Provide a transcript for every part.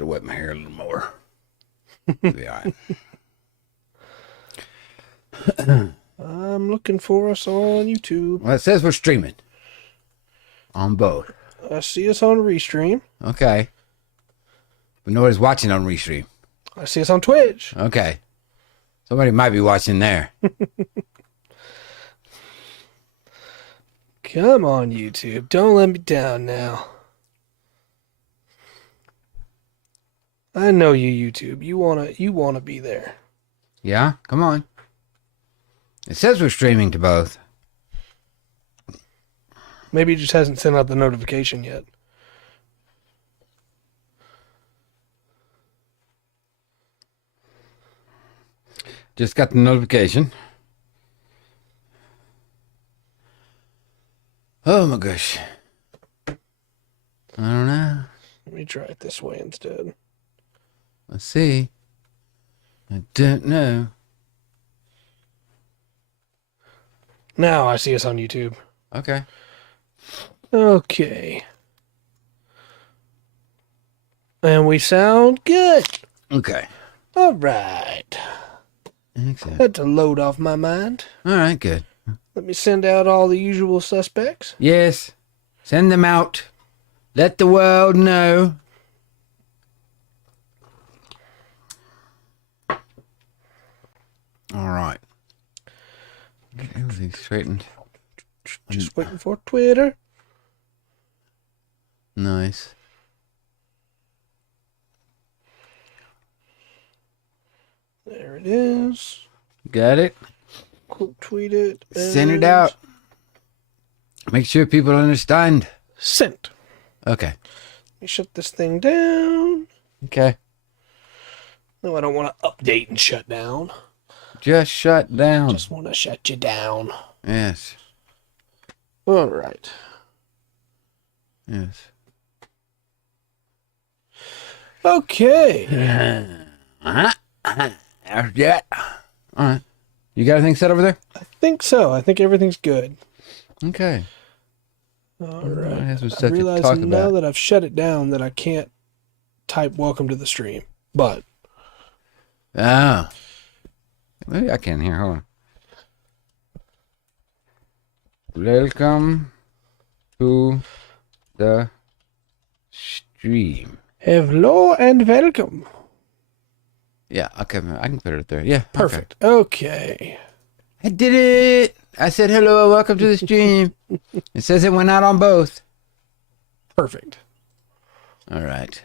Should have wet my hair a little more. Be all right. I'm looking for us on YouTube. Well, it says we're streaming. On both. I see us on Restream. Okay. But nobody's watching on Restream. I see us on Twitch. Okay. Somebody might be watching there. Come on, YouTube. Don't let me down now. I know you, YouTube. You wanna be there. Yeah? Come on. It says we're streaming to both. Maybe it just hasn't sent out the notification yet. Just got the notification. Oh my gosh. I don't know. Let me try it this way instead. Let's see. I don't know. Now I see us on YouTube. Okay. Okay. And we sound good. Okay. All right. Excellent. Had to load off my mind. All right, good. Let me send out all the usual suspects. Yes. Send them out. Let the world know. All right. Get everything straightened. Just waiting for Twitter. Nice. There it is. Got it? Quote tweet it. Send it out. Make sure people understand. Sent. Okay. Let me shut this thing down. Okay. No, I don't want to update and shut down. Just shut down. Just want to shut you down. Yes. All right. Yes. Okay. After that. All right. You got everything set over there? I think so. I think everything's good. Okay. All right. Has some I stuff to realize talk now about. that I've shut it down that I can't type welcome to the stream. But Oh. Maybe I can hear. Hold on. Welcome to the stream. hello and welcome. Yeah, okay. I can put it there. Yeah. Perfect. Okay. I did it. I said hello, welcome to the stream. It says it went out on both. Perfect. All right.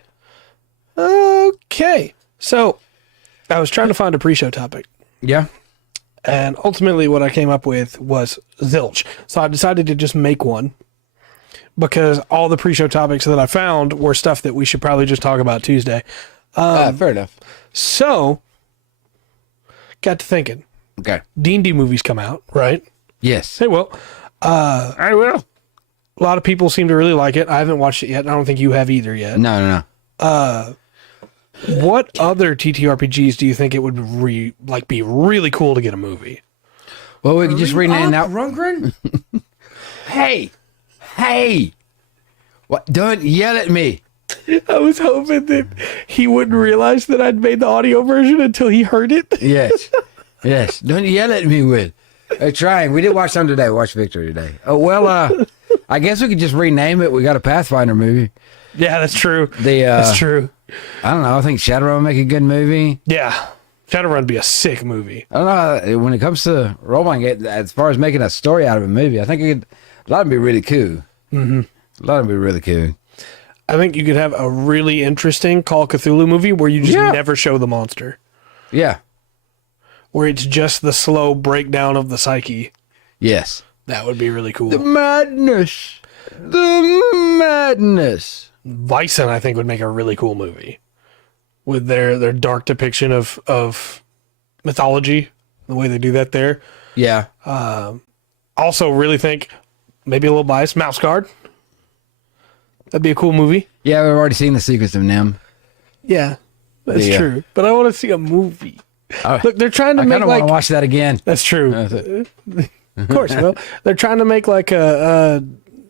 Okay. So I was trying to find a pre-show topic. Yeah. And ultimately what I came up with was zilch. So I decided to just make one because all the pre-show topics that I found were stuff that we should probably just talk about Tuesday. Fair enough. So got to thinking. Okay. D&D movies come out, right? Yes. They will. I will. A lot of people seem to really like it. I haven't watched it yet. And I don't think you have either yet. No. What other TTRPGs do you think it would be really cool to get a movie? Well, we can just rename that. Rundgren? Hey. What? Don't yell at me. I was hoping that he wouldn't realize that I'd made the audio version until he heard it. Yes. Yes. Don't yell at me, Will. I'm trying. We did watch some today. We watched Victory today. Oh, well, I guess we could just rename it. We got a Pathfinder movie. Yeah, that's true. That's true. I don't know. I think Shadowrun would make a good movie. Yeah. Shadowrun would be a sick movie. I don't know. When it comes to role-playing, as far as making a story out of a movie, I think a lot of them be really cool. Mm-hmm. A lot of them be really cool. I think you could have a really interesting Call of Cthulhu movie where you just never show the monster. Yeah. Where it's just the slow breakdown of the psyche. Yes. That would be really cool. The madness. The madness. Bison, I think, would make a really cool movie. With their dark depiction of mythology, the way they do that there. Yeah. Also, really think, maybe a little biased, Mouse Guard. That'd be a cool movie. Yeah, we've already seen The Secrets of Nim. Yeah, that's true. But I want to see a movie. Look, they're trying to make I kind of want to watch that again. That's true. Of course, well, they're trying to make like a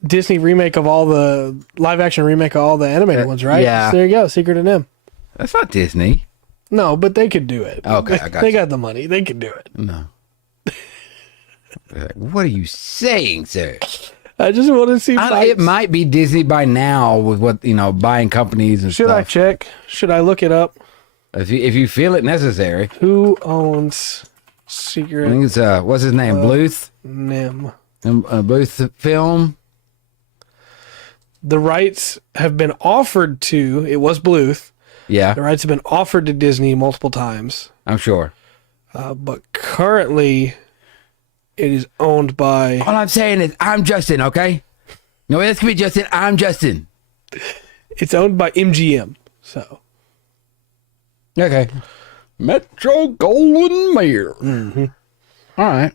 Disney remake of all the live action remake of all the animated ones, right? Yeah. So there you go, Secret of Nim. That's not Disney. No, but they could do it. Okay, I got They you. got the money. They could do it. No. What are you saying, sir? I just want to see. It might be Disney by now with what, buying companies and Should I stuff. check? Should I look it up? If you feel it necessary. Who owns I Secret think it's, what's his name? Bluth? Nim? Bluth film? The rights have been offered to, it was Bluth. Yeah, The rights have been offered to Disney multiple times. I'm sure. But currently, it is owned by... All I'm saying is I'm Justin, okay? No, this could be Justin. I'm Justin. It's owned by MGM, so... Okay. Metro Golden Mayer. Mm-hmm. All right.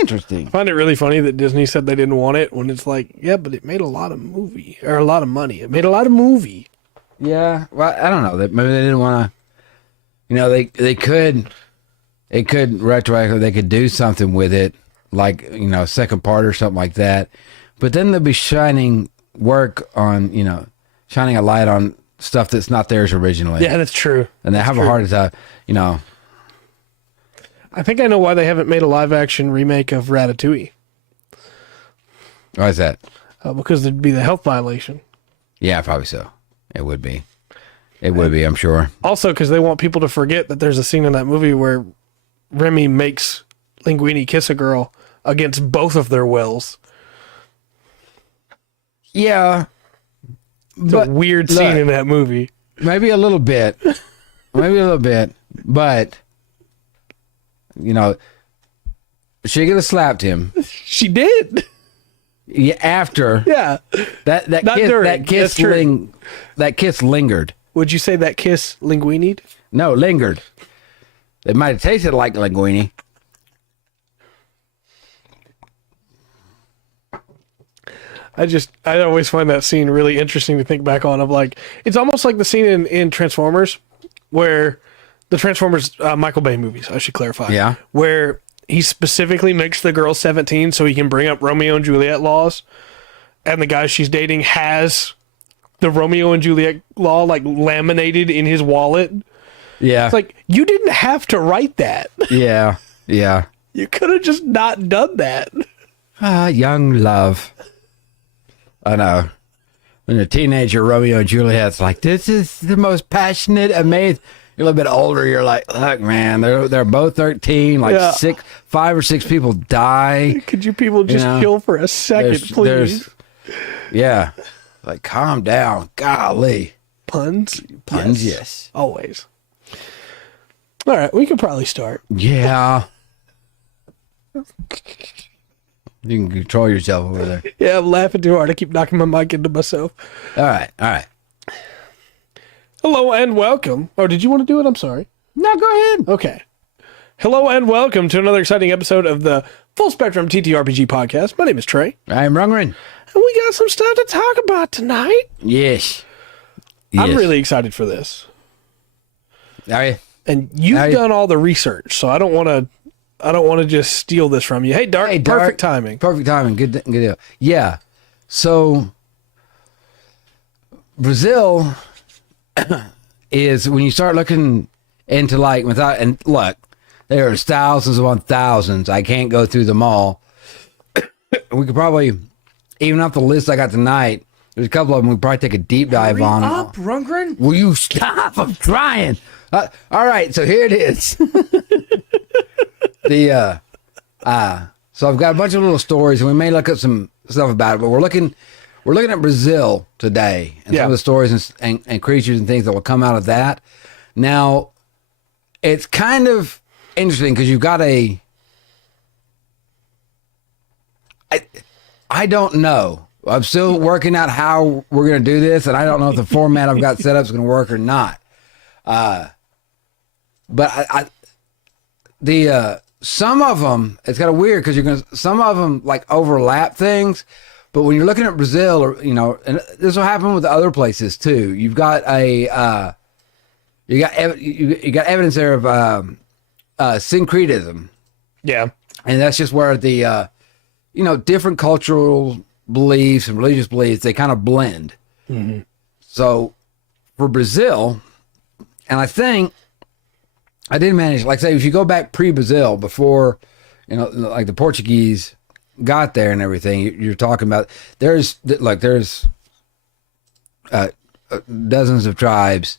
Interesting. I find it really funny that Disney said they didn't want it when it's like, yeah, but it made a lot of money. It made a lot of movie. Yeah. Well, I don't know. Maybe they didn't want to. They could retroactively. They could do something with it, like second part or something like that. But then they'll be shining a light on stuff that's not theirs originally. Yeah, that's true. And they have a hard time. I think I know why they haven't made a live-action remake of Ratatouille. Why is that? Because there'd be the health violation. Yeah, probably so. It would be. It would be, I'm sure. Also, because they want people to forget that there's a scene in that movie where Remy makes Linguini kiss a girl against both of their wills. Yeah. It's a weird scene in that movie. Maybe a little bit. But, she could have slapped him. She did. Yeah, after. Yeah. That Not kiss, during. that kiss, That's true. that kiss lingered. Would you say that kiss linguini'd? No, lingered. It might have tasted like linguine. I always find that scene really interesting to think back on. Of like, it's almost like the scene in Transformers, where the Transformers Michael Bay movies, I should clarify. Yeah. Where he specifically makes the girl 17 so he can bring up Romeo and Juliet laws, and the guy she's dating has the Romeo and Juliet law like laminated in his wallet. Yeah. It's like, you didn't have to write that. Yeah. Yeah. You could have just not done that. Young love. I know. When you're a teenager, Romeo and Juliet's like, this is the most passionate, amazing. You're a little bit older. You're like, look, man, they're both 13. Like 5 or 6 people die. Could you people just chill for a second, please? Yeah. Like, calm down. Golly. Puns? Yes. Always. All right, we could probably start. Yeah. You can control yourself over there. Yeah, I'm laughing too hard. I keep knocking my mic into myself. All right. Hello and welcome. Oh, did you want to do it? I'm sorry. No, go ahead. Okay. Hello and welcome to another exciting episode of the Full Spectrum TTRPG podcast. My name is Trey. I am Rungren. And we got some stuff to talk about tonight. Yes. I'm really excited for this. Are you? And you've done all the research, so I don't want to just steal this from you. Hey, Dark, perfect timing. Perfect timing. Good deal. Yeah. So Brazil is, when you start looking into look, there's thousands upon thousands. I can't go through them all. We could probably, even off the list I got tonight, there's a couple of them we probably take a deep dive on. Hurry up, Rungren. Will you stop? I'm trying. All right, so here it is. So I've got a bunch of little stories, and we may look at some stuff about it. But we're looking at Brazil today, and some of the stories and creatures and things that will come out of that. Now, it's kind of interesting because you've got I don't know. I'm still working out how we're going to do this, and I don't know if the format I've got set up is going to work or not. But some of them, it's kind of weird because some of them like overlap things. But when you're looking at Brazil, or and this will happen with other places too. You've got you got evidence there of syncretism. Yeah, and that's just where the different cultural beliefs and religious beliefs, they kind of blend. Mm-hmm. So for Brazil, and I think I did manage, like say, if you go back pre-Brazil, before, like the Portuguese got there and everything, you're talking about, there's dozens of tribes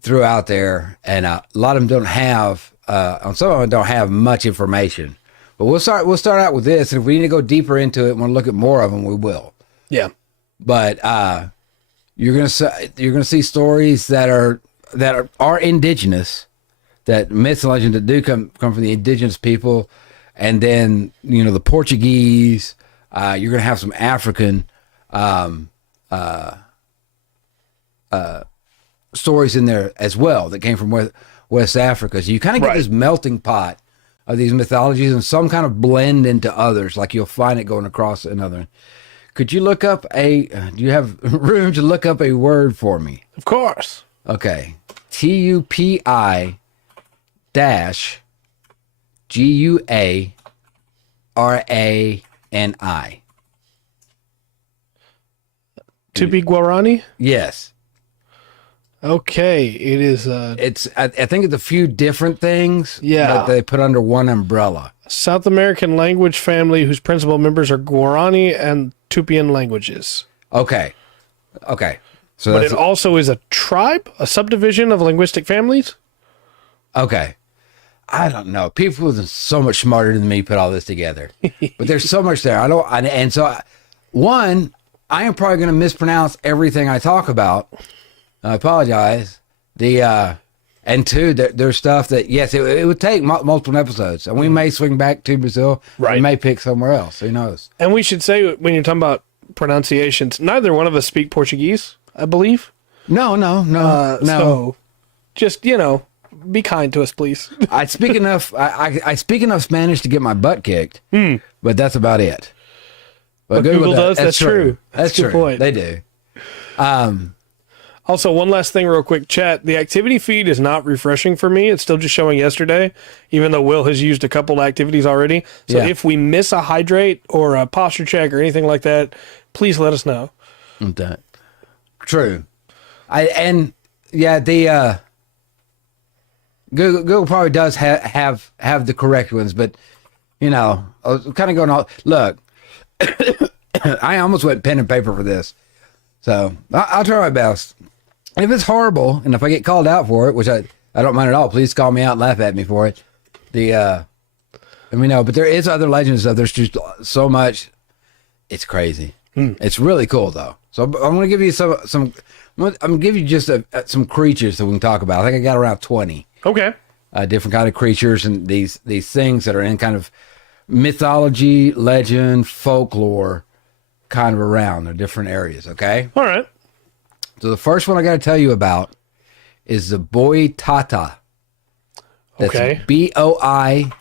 throughout there, and a lot of them don't have, on some of them don't have much information. But we'll start out with this, and if we need to go deeper into it and want to look at more of them, we will. Yeah. But you're gonna see stories that are indigenous, that myths and legends that do come from the indigenous people, and then the Portuguese. You're gonna have some African stories in there as well that came from West Africa. So you kind of get this melting pot of these mythologies, and some kind of blend into others. Like you'll find it going across another. Could you look up do you have room to look up a word for me? Of course. Okay. TUPI dash GUARANI. Tupi Guarani? Yes. Okay. It is I think it's a few different things that they put under one umbrella. South American language family whose principal members are Guarani and Tupian languages. Okay. So but it also is a tribe, a subdivision of linguistic families? Okay. I don't know. People are so much smarter than me put all this together. But there's so much there. I am probably going to mispronounce everything I talk about. I apologize. And two, there's stuff that, yes, it would take multiple episodes. And we may swing back to Brazil. Right. We may pick somewhere else. Who knows? And we should say, when you're talking about pronunciations, neither one of us speak Portuguese, I believe. No. So just, be kind to us, please. I speak enough. I speak enough Spanish to get my butt kicked, but that's about it. But Google does. That's true. That's a good point. They do. Also, one last thing real quick, chat. The activity feed is not refreshing for me. It's still just showing yesterday, even though Will has used a couple activities already. So if we miss a hydrate or a posture check or anything like that, please let us know. Okay. True. Google probably does have the correct ones, but kind of going all. Look, I almost went pen and paper for this, so I'll try my best. If it's horrible, and if I get called out for it, which I don't mind at all, please call me out and laugh at me for it. Let me know. But there is other legends stuff. There's just so much. It's crazy. It's really cool though. So I'm going to give you some. I'm going to give you just some creatures that we can talk about. I think I got around 20. Okay. Different kind of creatures and these things that are in kind of mythology, legend, folklore, kind of around the different areas. Okay. All right. So the first one I got to tell you about is the Boitatá. That's Boitatá,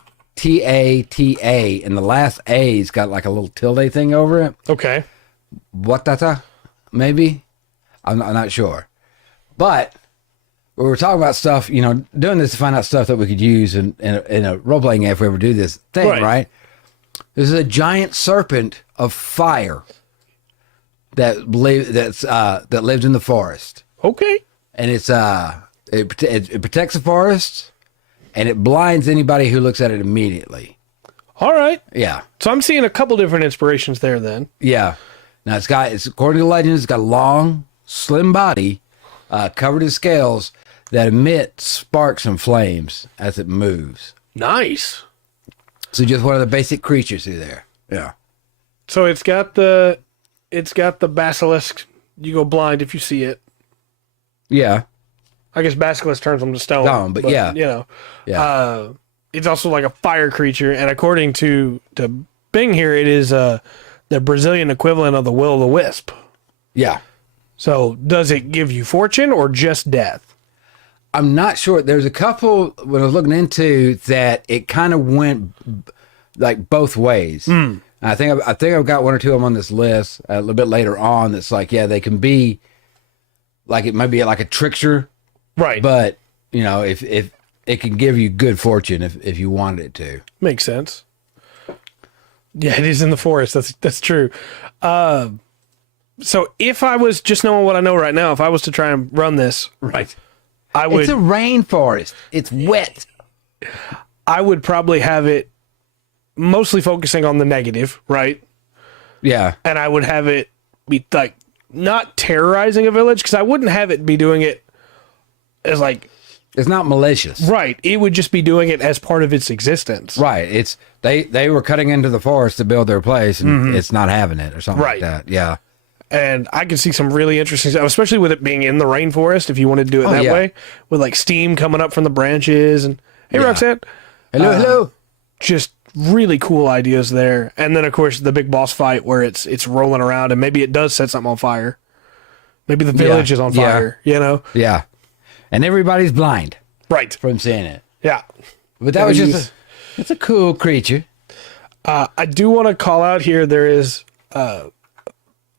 and the last A's got like a little tilde thing over it. Okay. Boitatá, maybe? I'm not sure. But we were talking about stuff, doing this to find out stuff that we could use in a role-playing game if we ever do this thing, right? This is a giant serpent of fire that lives in the forest. Okay. And it protects the forest, and it blinds anybody who looks at it immediately. All right. Yeah. So I'm seeing a couple different inspirations there then. Yeah. Now it's according to legends, it's got a long, slim body, covered in scales that emit sparks and flames as it moves. Nice. So just one of the basic creatures through there. Yeah. So it's got the basilisk. You go blind if you see it. Yeah. I guess basilisk turns them to stone. But yeah. Yeah. It's also like a fire creature, and according to Bing here, it is the Brazilian equivalent of the will-o'-the-wisp. Yeah. So does it give you fortune or just death? I'm not sure. There's a couple when I was looking into that it kind of went like both ways. I think I've got one or two of them on this list a little bit later on. That's like, they can be like, it might be like a trickster, right? But if it can give you good fortune if you wanted it to. Makes sense. Yeah, it is in the forest. That's true. So if I was just knowing what I know right now, if I was to try and run this, Right. I would. It's a rainforest. It's wet. I would probably have it mostly focusing on the negative, right? Yeah. And I would have it be like not terrorizing a village because I wouldn't have it be doing it as like It's not malicious. right. It would just be doing it as part of its existence. Right. It's they were cutting into the forest to build their place, and it's not having it or something Right. like that. Yeah. And I could see some really interesting stuff, especially with it being in the rainforest. If you wanted to do it that yeah. way, with like steam coming up from the branches, and hey, Roxanne, Hello, hello. just really cool ideas there. And then of course the big boss fight where it's rolling around, and maybe it does set something on fire. Maybe the village is on Yeah. fire. You know, Yeah. And everybody's blind right? from seeing it. Yeah. But that was just it's a cool creature. I do want to call out here. There is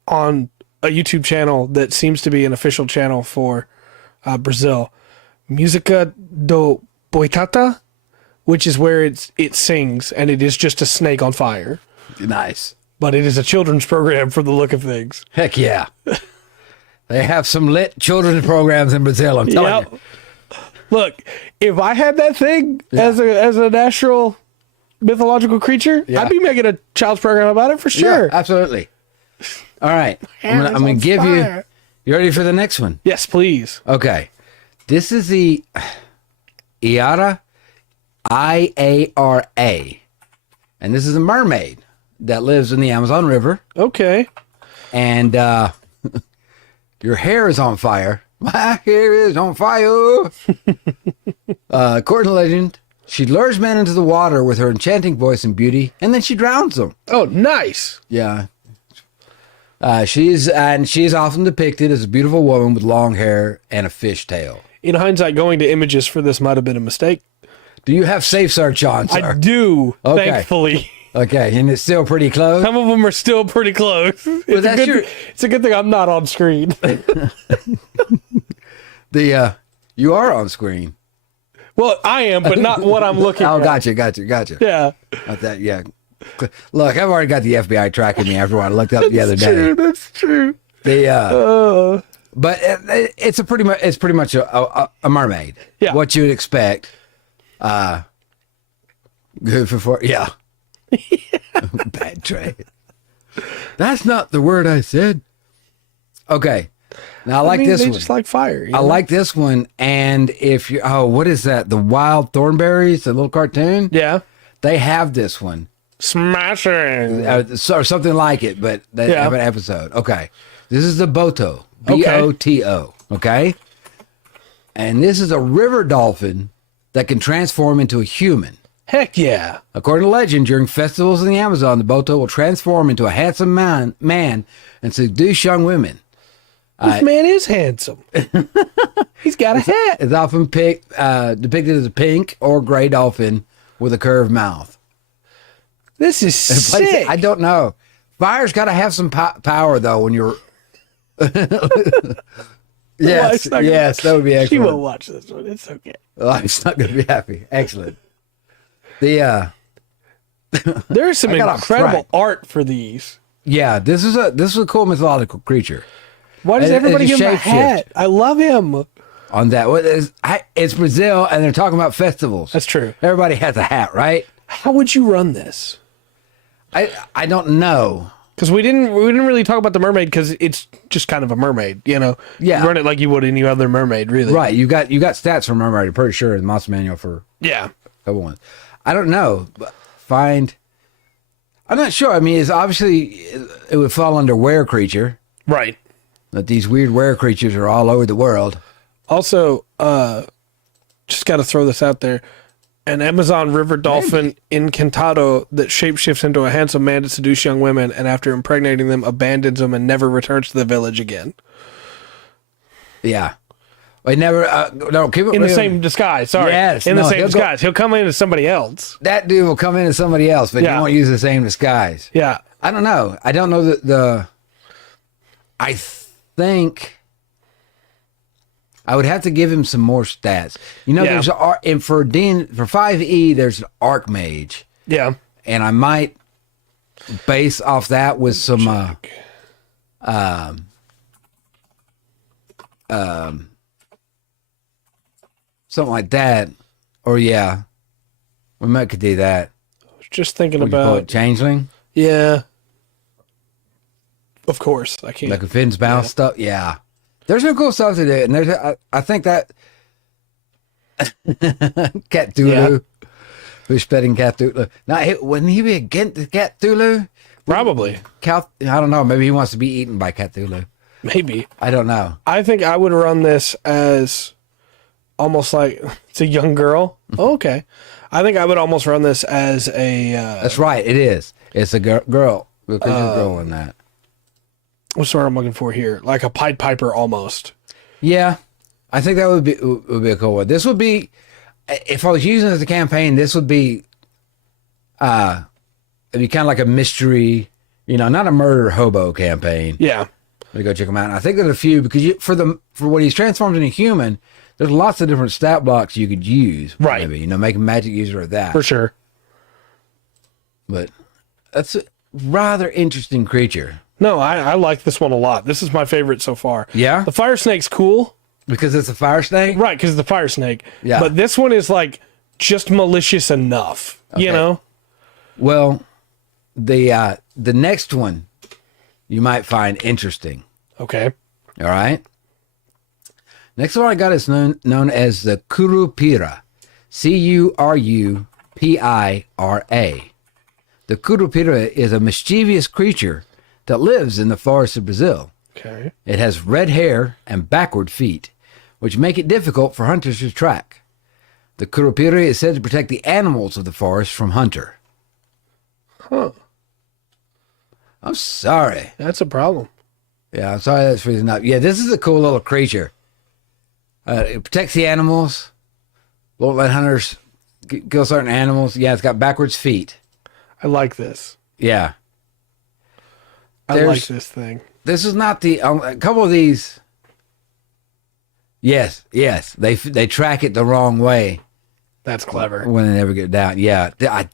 on a YouTube channel that seems to be an official channel for Brazil, Música do Boitatá, which is where it sings, and it is just a snake on fire. Nice. But it is a children's program for the look of things. Heck yeah. They have some lit children's programs in Brazil, I'm telling you. Look, if I had that thing as a natural mythological creature, Yeah. I'd be making a child's program about it for sure. Yeah, absolutely. All right. I'm Hands going on to give fire. you ready for the next one? Yes, please. Okay. This is the Iara, Iara. And this is a mermaid that lives in the Amazon River. Okay. And your hair is on fire. My hair is on fire. According to legend, she lures men into the water with her enchanting voice and beauty, and then she drowns them. Oh, nice. Yeah. She's often depicted as a beautiful woman with long hair and a fish tail. In hindsight, going to images for this might have been a mistake. Do you have safe search on, sir? I do, Okay. thankfully. Okay, and it's still pretty close. Some of them are still pretty close. It's a good thing I'm not on screen. You are on screen. Well, I am, but not what I'm looking at. Oh, gotcha. Yeah. Not that, yeah. Look, I've already got the FBI tracking me after what I looked up the other day. That's true. But it's pretty much a mermaid. Yeah. What you would expect. Good for yeah. Bad trade. That's not the word I said. Okay. Now I like this they one. just like fire. I like this one. And if you, what is that? The Wild Thornberries, the little cartoon? Yeah. They have this one. Smashing. Or something like it, but they have an episode. Okay. This is the Boto. Boto. Okay. And this is a river dolphin that can transform into a human. Heck yeah. According to legend, during festivals in the Amazon, the Boto will transform into a handsome man and seduce young women. This man is handsome. He's got a hat. It's often depicted as a pink or gray dolphin with a curved mouth. This is sick. I don't know. Fire's got to have some power, though, when you're... Yes, that would be excellent. She won't watch this one. It's okay. Oh, she's not going to be happy. Excellent. There's some incredible art for these. Yeah, this is a cool mythological creature. Why does everybody give him a hat? shapeshift. I love him. On that, it's Brazil, and they're talking about festivals. That's true. Everybody has a hat, right? How would you run this? I don't know. Because we didn't really talk about the mermaid because it's just kind of a mermaid, you know. Yeah. You run it like you would any other mermaid, really. Right, you got stats from Mermaid. I'm pretty sure in the Monster Manual for Yeah. a couple ones. I don't know. But I'm not sure. I mean, it's obviously it would fall under were creature. Right. That these weird were creatures are all over the world. Also, just got to throw this out there. An Amazon river dolphin encantado that shapeshifts into a handsome man to seduce young women, and after impregnating them, abandons them and never returns to the village again. Yeah. I never, keep it in the same disguise. Sorry. Yes. In the same disguise. He'll come in as somebody else. That dude will come in as somebody else, but he won't use the same disguise. Yeah. I don't know. I don't know I think I would have to give him some more stats. You know, there's and for 5E, there's an Archmage. Yeah. And I might base off that with some something like that. Or yeah, we might could do that. Just thinking What do you call it, about changeling? yeah. Of course, I can't. Like a Finn's Bounce stuff? Yeah. There's some cool stuff to do. And I think that Cthulhu, who's spitting Cthulhu. Now, wouldn't he be against the Cthulhu? Probably. I don't know. Maybe he wants to be eaten by Cthulhu. Maybe. I don't know. I think I would run this as almost like it's a young girl. Oh, okay. I think I would almost run this as a. That's right. It is. It's a girl. Because there's a girl in that. What's the word I'm looking for here? Like a Pied Piper almost. Yeah. I think that would be a cool one. This would be, if I was using it as a campaign, this would be, it'd be kind of like a mystery, not a murder hobo campaign. Yeah. We go check them out. And I think there's a few because for when he's transformed into a human, there's lots of different stat blocks you could use. Right. Maybe, make a magic user of that. For sure. But that's a rather interesting creature. No, I like this one a lot. This is my favorite so far. Yeah? The fire snake's cool. Because it's a fire snake? Right, because it's the fire snake. Yeah. But this one is like just malicious enough, Okay. Well, the next one you might find interesting. Okay. All right. Next one I got is known as the Curupira. Curupira. The Curupira is a mischievous creature that lives in the forests of Brazil. Okay. It has red hair and backward feet, which make it difficult for hunters to track. The Curupira is said to protect the animals of the forest from hunter. Huh. I'm sorry. That's a problem. Yeah, I'm sorry that's freezing up. Yeah, this is a cool little creature. It protects the animals. Won't let hunters kill certain animals. Yeah, it's got backwards feet. I like this. Yeah. I like this thing. This is not the a couple of these. Yes, they track it the wrong way That's clever. when they never get down. Yeah, I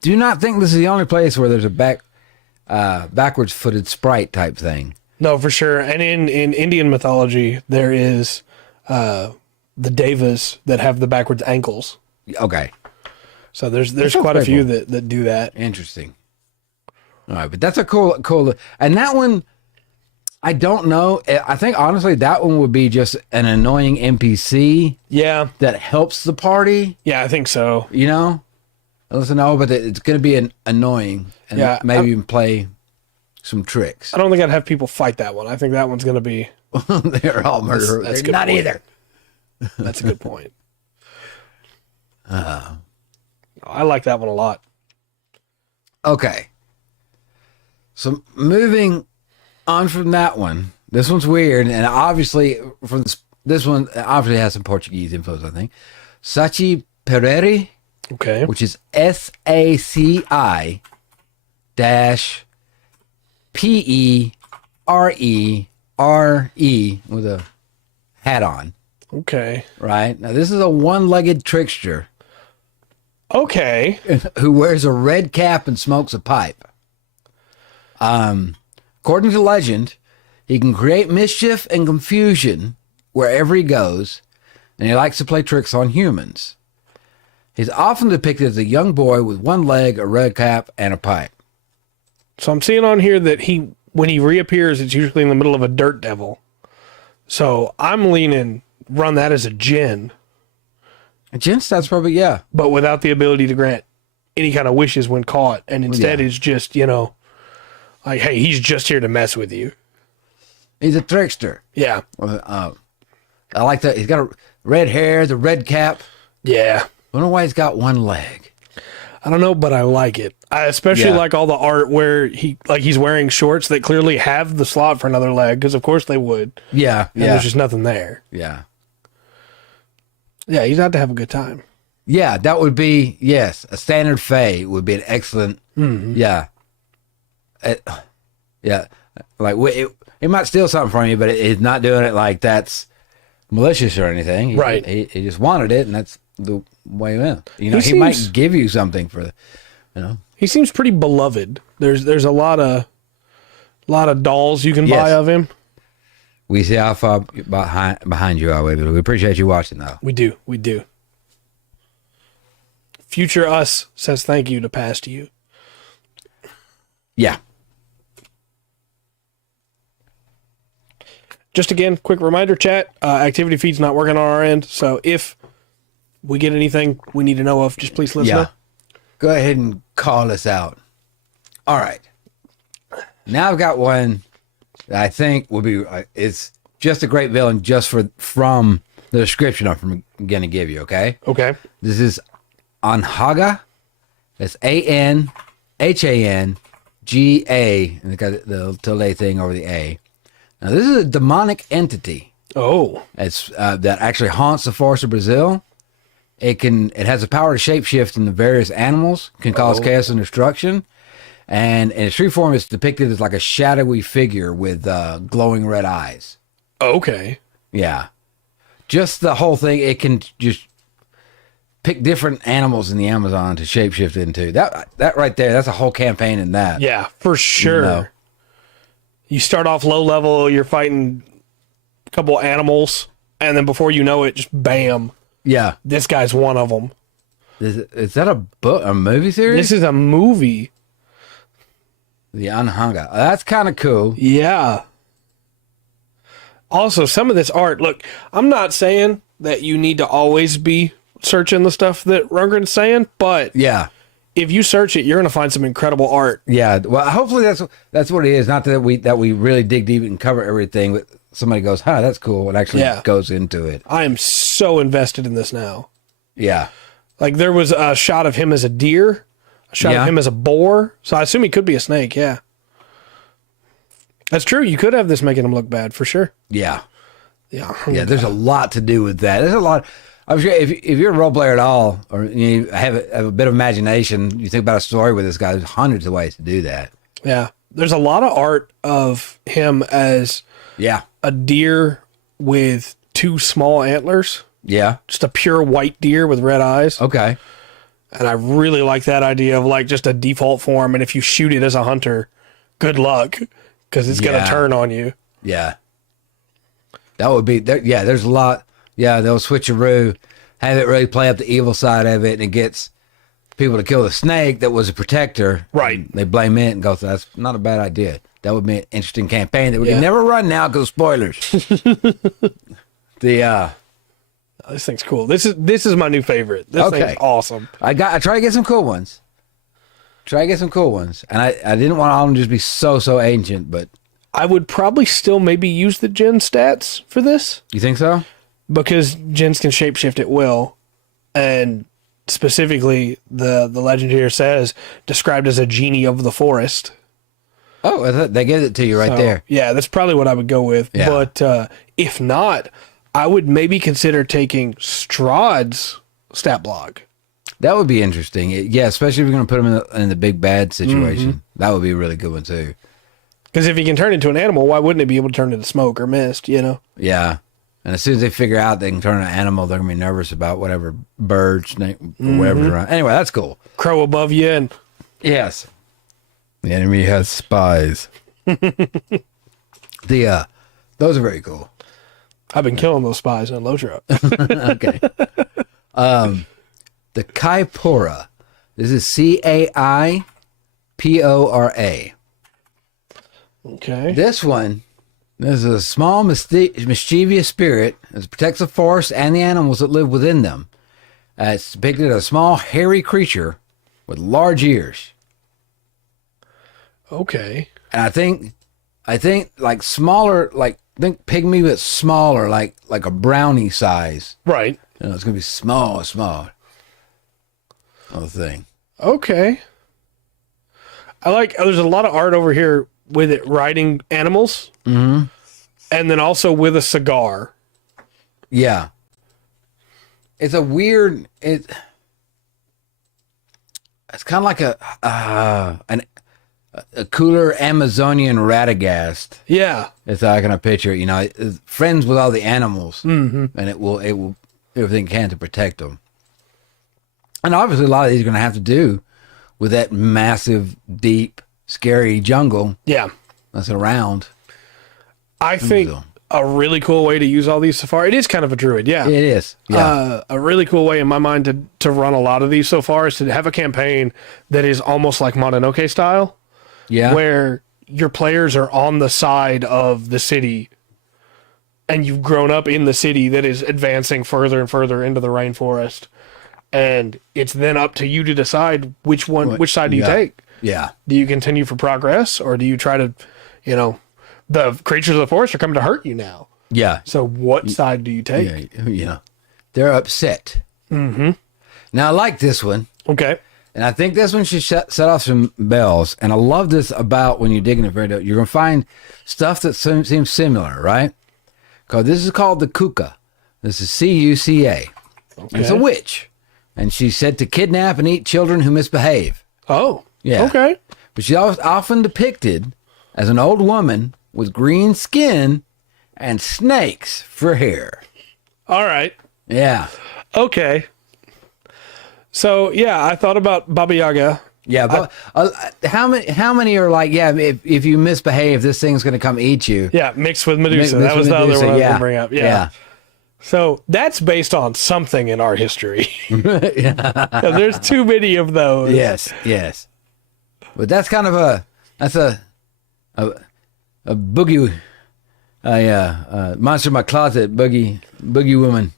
do not think this is the only place where there's a backwards footed sprite type thing. No, for sure. And in Indian mythology, there is the devas that have the backwards ankles. Okay, So there's quite a few that do that. interesting. All right, but that's a cool, and that one, I don't know. I think honestly that one would be just an annoying NPC. Yeah. That helps the party. Yeah, I think so. Listen, but it's going to be annoying, and Yeah, maybe even play some tricks. I don't think I'd have people fight that one. I think that one's going to be. They're all murderers. That's a They're good not point. either. That's a good point. I like that one a lot. Okay. So moving on from that one, this one's weird, and obviously from this one obviously has some Portuguese influence, I think. Saci-Pererê, Okay. which is SACI-PERERE with a hat on. Okay. Right? Now this is a one-legged trickster Okay. who wears a red cap and smokes a pipe. According to legend, he can create mischief and confusion wherever he goes, and he likes to play tricks on humans. He's often depicted as a young boy with one leg, a red cap, and a pipe. So I'm seeing on here that when he reappears, it's usually in the middle of a dirt devil. So I'm leaning run that as a djinn, Djinn stats probably, yeah. but without the ability to grant any kind of wishes when caught, and instead is just like, hey, he's just here to mess with you. He's a trickster. Yeah. I like that. He's got a red hair, the red cap. Yeah. I don't know why he's got one leg. I don't know, but I like it. I especially Yeah. like all the art where he's wearing shorts that clearly have the slot for another leg, because of course they would. Yeah, And there's just nothing there. yeah. Yeah, he's out to have a good time. Yeah, that would be, yes, a standard Fae would be an excellent, yeah. Yeah, like it might steal something from you, but it's not doing it like that's malicious or anything. Right. He just wanted it, and that's the way it went. He seems- might give you something for, He seems pretty beloved. There's a lot of A lot of dolls you can buy of him. We see how far behind you are, but we appreciate you watching, though. We do. We do. Future us says thank you to past you. Yeah. Just again, quick reminder, chat. Activity feed's not working on our end, so if we get anything we need to know of, just please let us know. Go ahead and call us out. All right. Now I've got one that I think will be, it's just a great villain just from the description I'm going to give you, okay? Okay. This is Anhangá. That's Anhangá, and they got the tilde thing over the A. Now, this is a demonic entity. Oh. It's that actually haunts the forests of Brazil. It has the power to shapeshift into various animals, can cause chaos and destruction. And in its true form, it's depicted as like a shadowy figure with glowing red eyes. Okay. Yeah. Just the whole thing, it can just pick different animals in the Amazon to shapeshift into. That right there, that's a whole campaign in that. Yeah, for sure. You start off low level, you're fighting a couple animals, and then before you know it, just bam. Yeah. This guy's one of them. Is that a movie series? This is a movie. The Anhangá. That's kind of cool. Yeah. Also, some of this art, look, I'm not saying that you need to always be searching the stuff that Rundgren's saying, but yeah, if you search it, you're going to find some incredible art. Yeah, well, hopefully that's what it is. Not that we really dig deep and cover everything, but somebody goes, "Huh, that's cool." It actually goes into it. I am so invested in this now. Yeah, like there was a shot of him as a deer, a shot of him as a boar. So I assume he could be a snake. Yeah, that's true. You could have this making him look bad for sure. Yeah, yeah. There's a lot to do with that. There's a lot. I'm sure if you're a role player at all, or you have a bit of imagination, you think about a story with this guy. There's hundreds of ways to do that. Yeah, there's a lot of art of him as a deer with two small antlers. Yeah, just a pure white deer with red eyes. Okay, and I really like that idea of like just a default form, and if you shoot it as a hunter, good luck because it's gonna turn on you. Yeah, that would be there. Yeah, there's a lot. Yeah, they'll switcheroo, have it really play up the evil side of it, and it gets people to kill the snake that was a protector. Right. They blame it and go, that's not a bad idea. That would be an interesting campaign that we can never run now because spoilers. This thing's cool. This is my new favorite. This thing's awesome. I try to get some cool ones. And I didn't want all of them to just be so ancient, but I would probably still maybe use the gen stats for this. You think so? Because gens can shapeshift at will, and specifically the legend here says described as a genie of the forest. Oh, I thought they gave it to you right there. Yeah, that's probably what I would go with. Yeah. But if not, I would maybe consider taking Strahd's stat block. That would be interesting. Yeah, especially if you're going to put him in the big bad situation. Mm-hmm. That would be a really good one too. Because if he can turn into an animal, why wouldn't it be able to turn into smoke or mist, you know? Yeah. And as soon as they figure out they can turn an animal, they're going to be nervous about whatever bird, snake, whatever's around. Anyway, that's cool. Crow above you and... Yes. The enemy has spies. Those are very cool. I've been killing those spies on Lotro. Okay. The Caipora. This is Caipora. Okay. This one... There's a small, mischievous spirit that protects the forest and the animals that live within them. It's depicted as a small, hairy creature with large ears. Okay. And I think like smaller, like think pygmy, but smaller, like a brownie size. Right. You know, it's gonna be small. Whole thing. Okay. There's a lot of art over here with it riding animals. Mm-hmm. And then also with a cigar. Yeah. It's a weird... It's kind of like a cooler Amazonian Radagast. Yeah. It's how I can picture it. You know, it's friends with all the animals. Mm-hmm. And it will everything it can to protect them. And obviously a lot of these are going to have to do with that massive, deep, scary jungle. Yeah. that's around. I think a really cool way to use all these so far, it is kind of a druid, yeah. It is. Yeah. A really cool way in my mind to run a lot of these so far is to have a campaign that is almost like Mononoke style. Yeah. Where your players are on the side of the city and you've grown up in the city that is advancing further and further into the rainforest. And it's then up to you to decide which side do you take? Yeah. Do you continue for progress, or do you try to, the creatures of the forest are coming to hurt you now. Yeah. So what side do you take? Yeah. They're upset. Mm-hmm. Now, I like this one. Okay. And I think this one should set off some bells. And I love this about when you're digging it very deep. You're going to find stuff that seems similar, right? Because this is called the Cuca. This is Cuca. Okay. It's a witch. And she's said to kidnap and eat children who misbehave. Oh. Yeah. Okay. But she's often depicted as an old woman with green skin and snakes for hair. All right. Yeah. Okay. So, yeah, I thought about Baba Yaga. Yeah, but how many are like, if you misbehave, this thing's going to come eat you? Yeah, mixed with Medusa. That was the other one I was going to bring up. Yeah. So that's based on something in our history. There's too many of those. Yes. But that's kind of a boogie, monster in my closet, boogie woman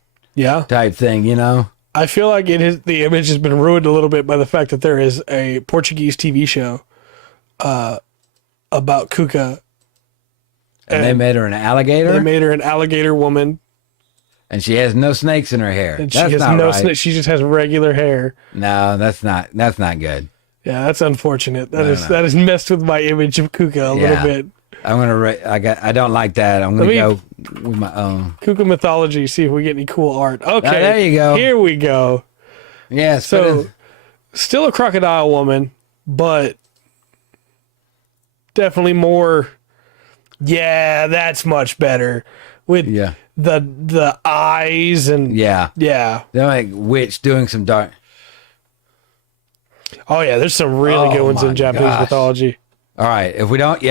type thing, you know? I feel like the image has been ruined a little bit by the fact that there is a Portuguese TV show about Cuca. And they made her an alligator? They made her an alligator woman. And she has no snakes in her hair. And she has no snakes. She just has regular hair. No, that's not good. Yeah, that's unfortunate. That has messed with my image of Cuca a little bit. I don't like that. I'm gonna go with my own Cuca mythology. See if we get any cool art. Okay, there you go. Here we go. Yeah. So, still a crocodile woman, but definitely more. Yeah, that's much better with the eyes and yeah. They're like witch doing some dark. Oh yeah, there's some really good ones in Japanese mythology. All right, if we don't,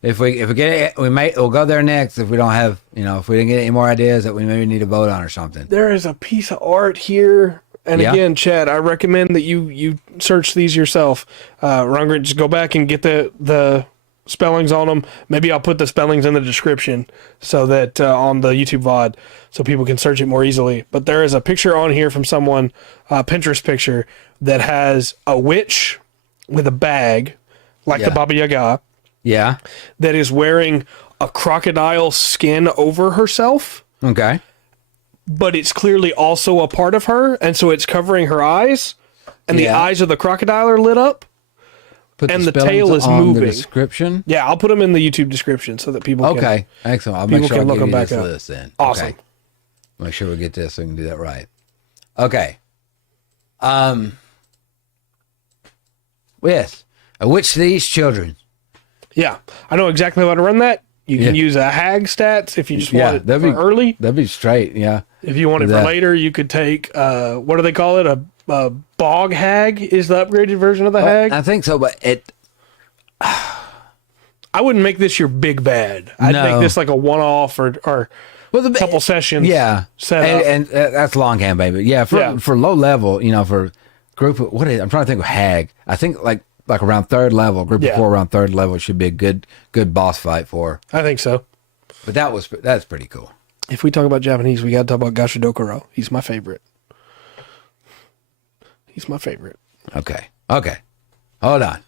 if we get it, we'll go there next. If we don't have, if we didn't get any more ideas that we maybe need to vote on or something. There is a piece of art here, and again, Chad, I recommend that you search these yourself. Rungert, just go back and get the spellings on them. Maybe I'll put the spellings in the description so that on the YouTube VOD, so people can search it more easily. But there is a picture on here from someone, Pinterest picture, that has a witch with a bag, like the Baba Yaga. Yeah. That is wearing a crocodile skin over herself. Okay. But it's clearly also a part of her, and so it's covering her eyes, and the eyes of the crocodile are lit up. And the tail is moving. The description? Yeah, I'll put them in the YouTube description so that people can... Okay, excellent. I'll make sure I give you this list then. Awesome. Okay. Make sure we get this so we can do that right. Okay. Yes. A witch to these children. Yeah, I know exactly how to run that. You can use a hag stats if you just want it for early. That'd be straight, yeah. If you want it for later, you could take, what do they call it? A bog hag is the upgraded version of the hag? I think so, but I wouldn't make this your big bad. I'd make this like a one-off or a couple sessions. Yeah, and that's long campaign, but for low level, for group, I'm trying to think of hag. I think like around third level, group of 4 around third level should be a good boss fight for. I think so. But that's pretty cool. If we talk about Japanese, we got to talk about Gashadokuro. He's my favorite. Okay. Hold on.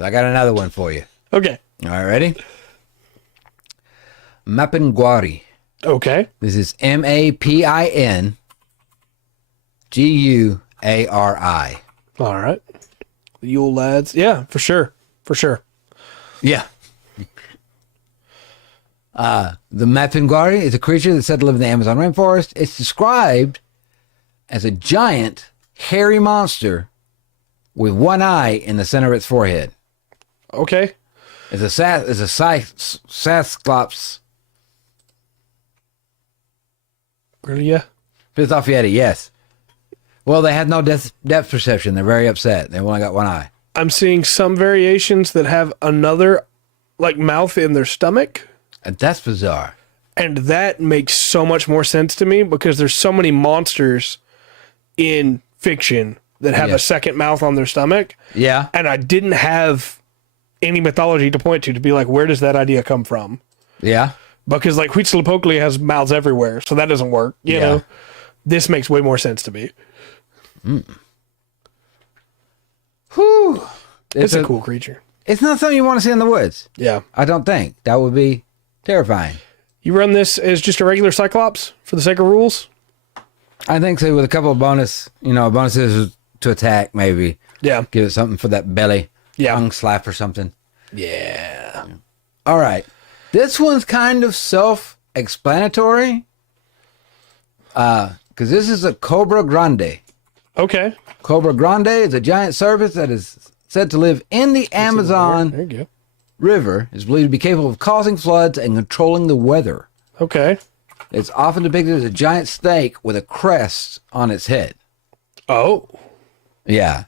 I got another one for you. Okay. All right, ready? Mapinguari. Okay. This is Mapinguari. All right. The Yule lads. Yeah, for sure. Yeah. The Mapinguari is a creature that's said to live in the Amazon rainforest. It's described as a giant, hairy monster with one eye in the center of its forehead. Okay. It's a Sasclops. Really? Pissed off Yeti, yes. Well, they have no depth perception. They're very upset. They've only got one eye. I'm seeing some variations that have another mouth in their stomach. And that's bizarre. And that makes so much more sense to me because there's so many monsters in fiction that have a second mouth on their stomach. Yeah. And I didn't have any mythology to point to be like, where does that idea come from? Yeah. Because like Huitzilopochtli has mouths everywhere, so that doesn't work. You know, this makes way more sense to me. Whew. It's a cool creature. It's not something you want to see in the woods. Yeah. I don't think. That would be terrifying. You run this as just a regular Cyclops for the sake of rules? I think so, with a couple of bonuses to attack, maybe. Yeah. Give it something for that belly. Yeah. Tongue slap or something. Yeah. All right. This one's kind of self-explanatory. Because this is a Cobra Grande. Okay. Cobra Grande is a giant serpent that is said to live in the Amazon There you go. River. Is believed to be capable of causing floods and controlling the weather. Okay. It's often depicted as a giant snake with a crest on its head. Oh. Yeah.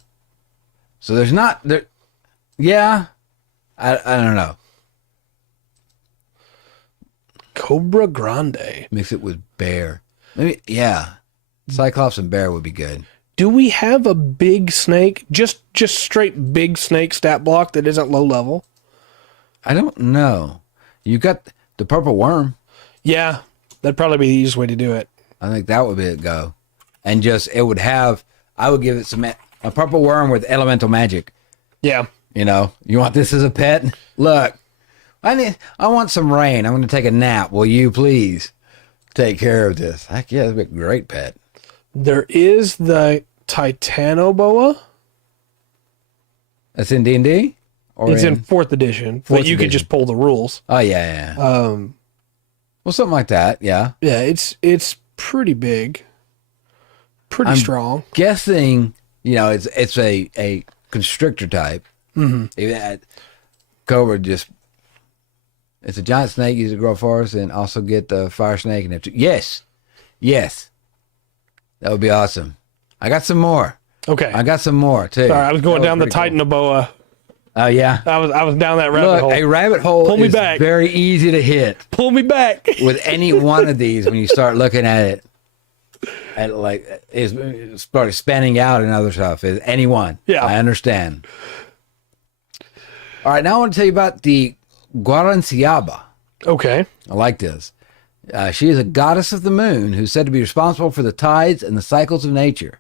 So there's not there. Yeah. I don't know. Cobra Grande. Mix it with bear. Maybe, yeah. Cyclops and bear would be good. Do we have a big snake, just straight big snake stat block that isn't low level? I don't know. You got the purple worm. Yeah, that'd probably be the easiest way to do it. I think that would be a go. And just, it would have, I would give it a purple worm with elemental magic. Yeah. You know, you want this as a pet? Look, I want some rain. I'm going to take a nap. Will you please take care of this? Heck yeah, that'd be a great pet. There is the Titanoboa. That's in D&D? It's in 4th edition, but you could just pull the rules. Oh, yeah. Well, something like that, yeah. Yeah, it's pretty big. Pretty strong. Guessing, it's a constrictor type. Mm-hmm. Even Cobra it's a giant snake used to grow forests and also get the fire snake. And yes. That would be awesome. I got some more. Okay. I got some more, too. Sorry, I was going down the Titanoboa. Oh, yeah. I was down that rabbit hole. A rabbit hole Pull me is back. very easy to hit. Pull me back. With any one of these, when you start looking at it, it's started spanning out and other stuff. Any one. Yeah. I understand. All right, now I want to tell you about the Guaraciaba. Okay. I like this. She is a goddess of the moon who's said to be responsible for the tides and the cycles of nature.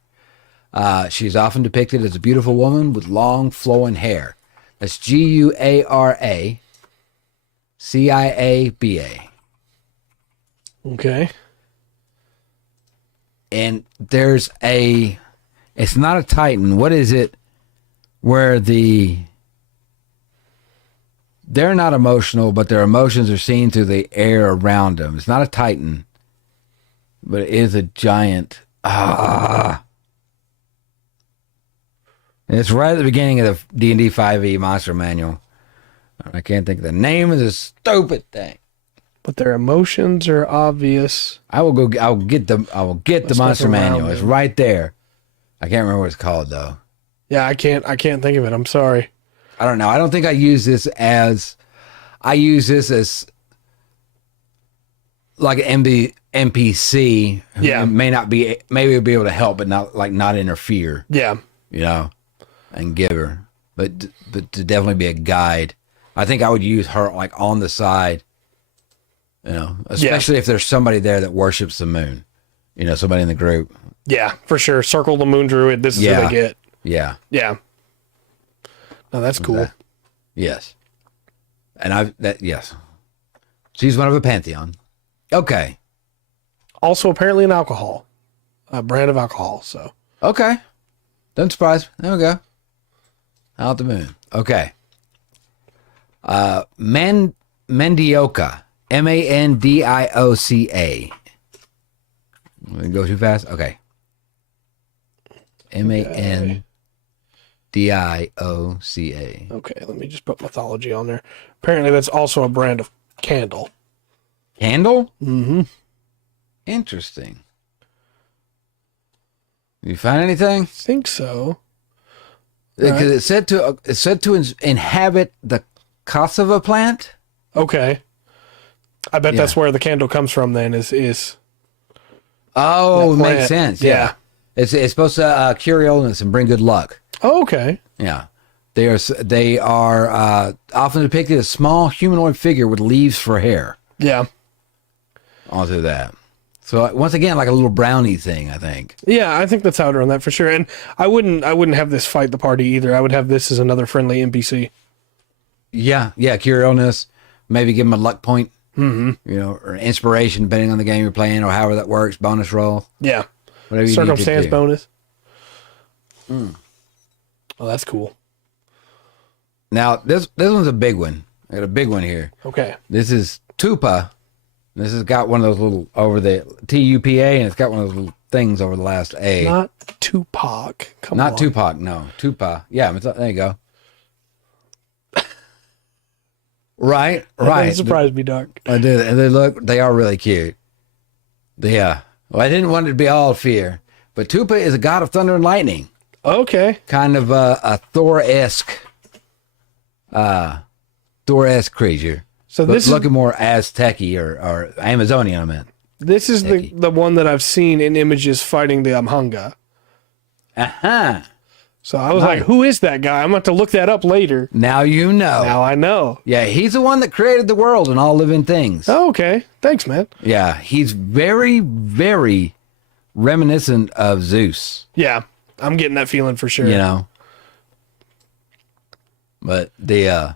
She's often depicted as a beautiful woman with long, flowing hair. That's Guaraciaba. Okay. And it's not a Titan. What is it where they're not emotional, but their emotions are seen through the air around them. It's not a Titan, but it is a giant. It's right at the beginning of the D&D 5e monster manual. I can't think of the name of this stupid thing. But their emotions are obvious. I'll get the monster manual. It's right there. I can't remember what it's called though. Yeah, I can't think of it. I'm sorry. I don't know. I don't think I use this as like an NPC. Yeah. Maybe it'll be able to help, but not interfere. Yeah. And give her. But to definitely be a guide. I think I would use her like on the side. Especially if there's somebody there that worships the moon. Somebody in the group. Yeah, for sure. Circle the moon druid. This is who they get. Yeah. Yeah. No, that's cool. Yes. And yes. She's one of a pantheon. Okay. Also, apparently an alcohol. A brand of alcohol, so. Okay. Don't surprise me. There we go. Out the moon. Okay. Mandioca. Mandioca. Go too fast? Okay. Mandioca. Okay, let me just put mythology on there. Apparently that's also a brand of candle. Candle? Mm-hmm. Interesting. You find anything? I think so. Because it's said to inhabit the cassava plant. Okay. I bet Yeah. that's where the candle comes from then is Oh, it that makes plant. sense. Yeah. Yeah. It's supposed to cure illness and bring good luck. Oh, okay. Yeah. They are often depicted as small humanoid figure with leaves for hair. Yeah. I'll do that. So once again, like a little brownie thing, I think. Yeah, I think that's how to run that for sure. And I wouldn't have this fight the party either. I would have this as another friendly NPC. Yeah, cure illness. Maybe give them a luck point. Mm-hmm. You know, or inspiration, depending on the game you're playing, or however that works. Bonus roll. Yeah. Whatever you Circumstance need to do. bonus. Oh, that's cool. Now this one's a big one. I got a big one here. Okay. This is Tupã. This has got one of those little over the TUPA, and it's got one of those little things over the last A. Not Tupac. Come Not on. Tupac, no. Tupã. Yeah, there you go. Right. That surprised me, Dark. I do. And they are really cute. Yeah. Well, I didn't want it to be all fear, but Tupã is a god of thunder and lightning. Okay. Kind of a Thor-esque creature. So But this is looking more Aztec-y or Amazonian, I meant. this is the one that I've seen in images fighting the Anhangá. Uh-huh. So I was like, who is that guy? I'm going to have to look that up later. Now you know. Now I know. Yeah, he's the one that created the world and all living things. Oh, okay. Thanks, man. Yeah, he's very, very reminiscent of Zeus, Yeah. I'm getting that feeling for sure. you know. But like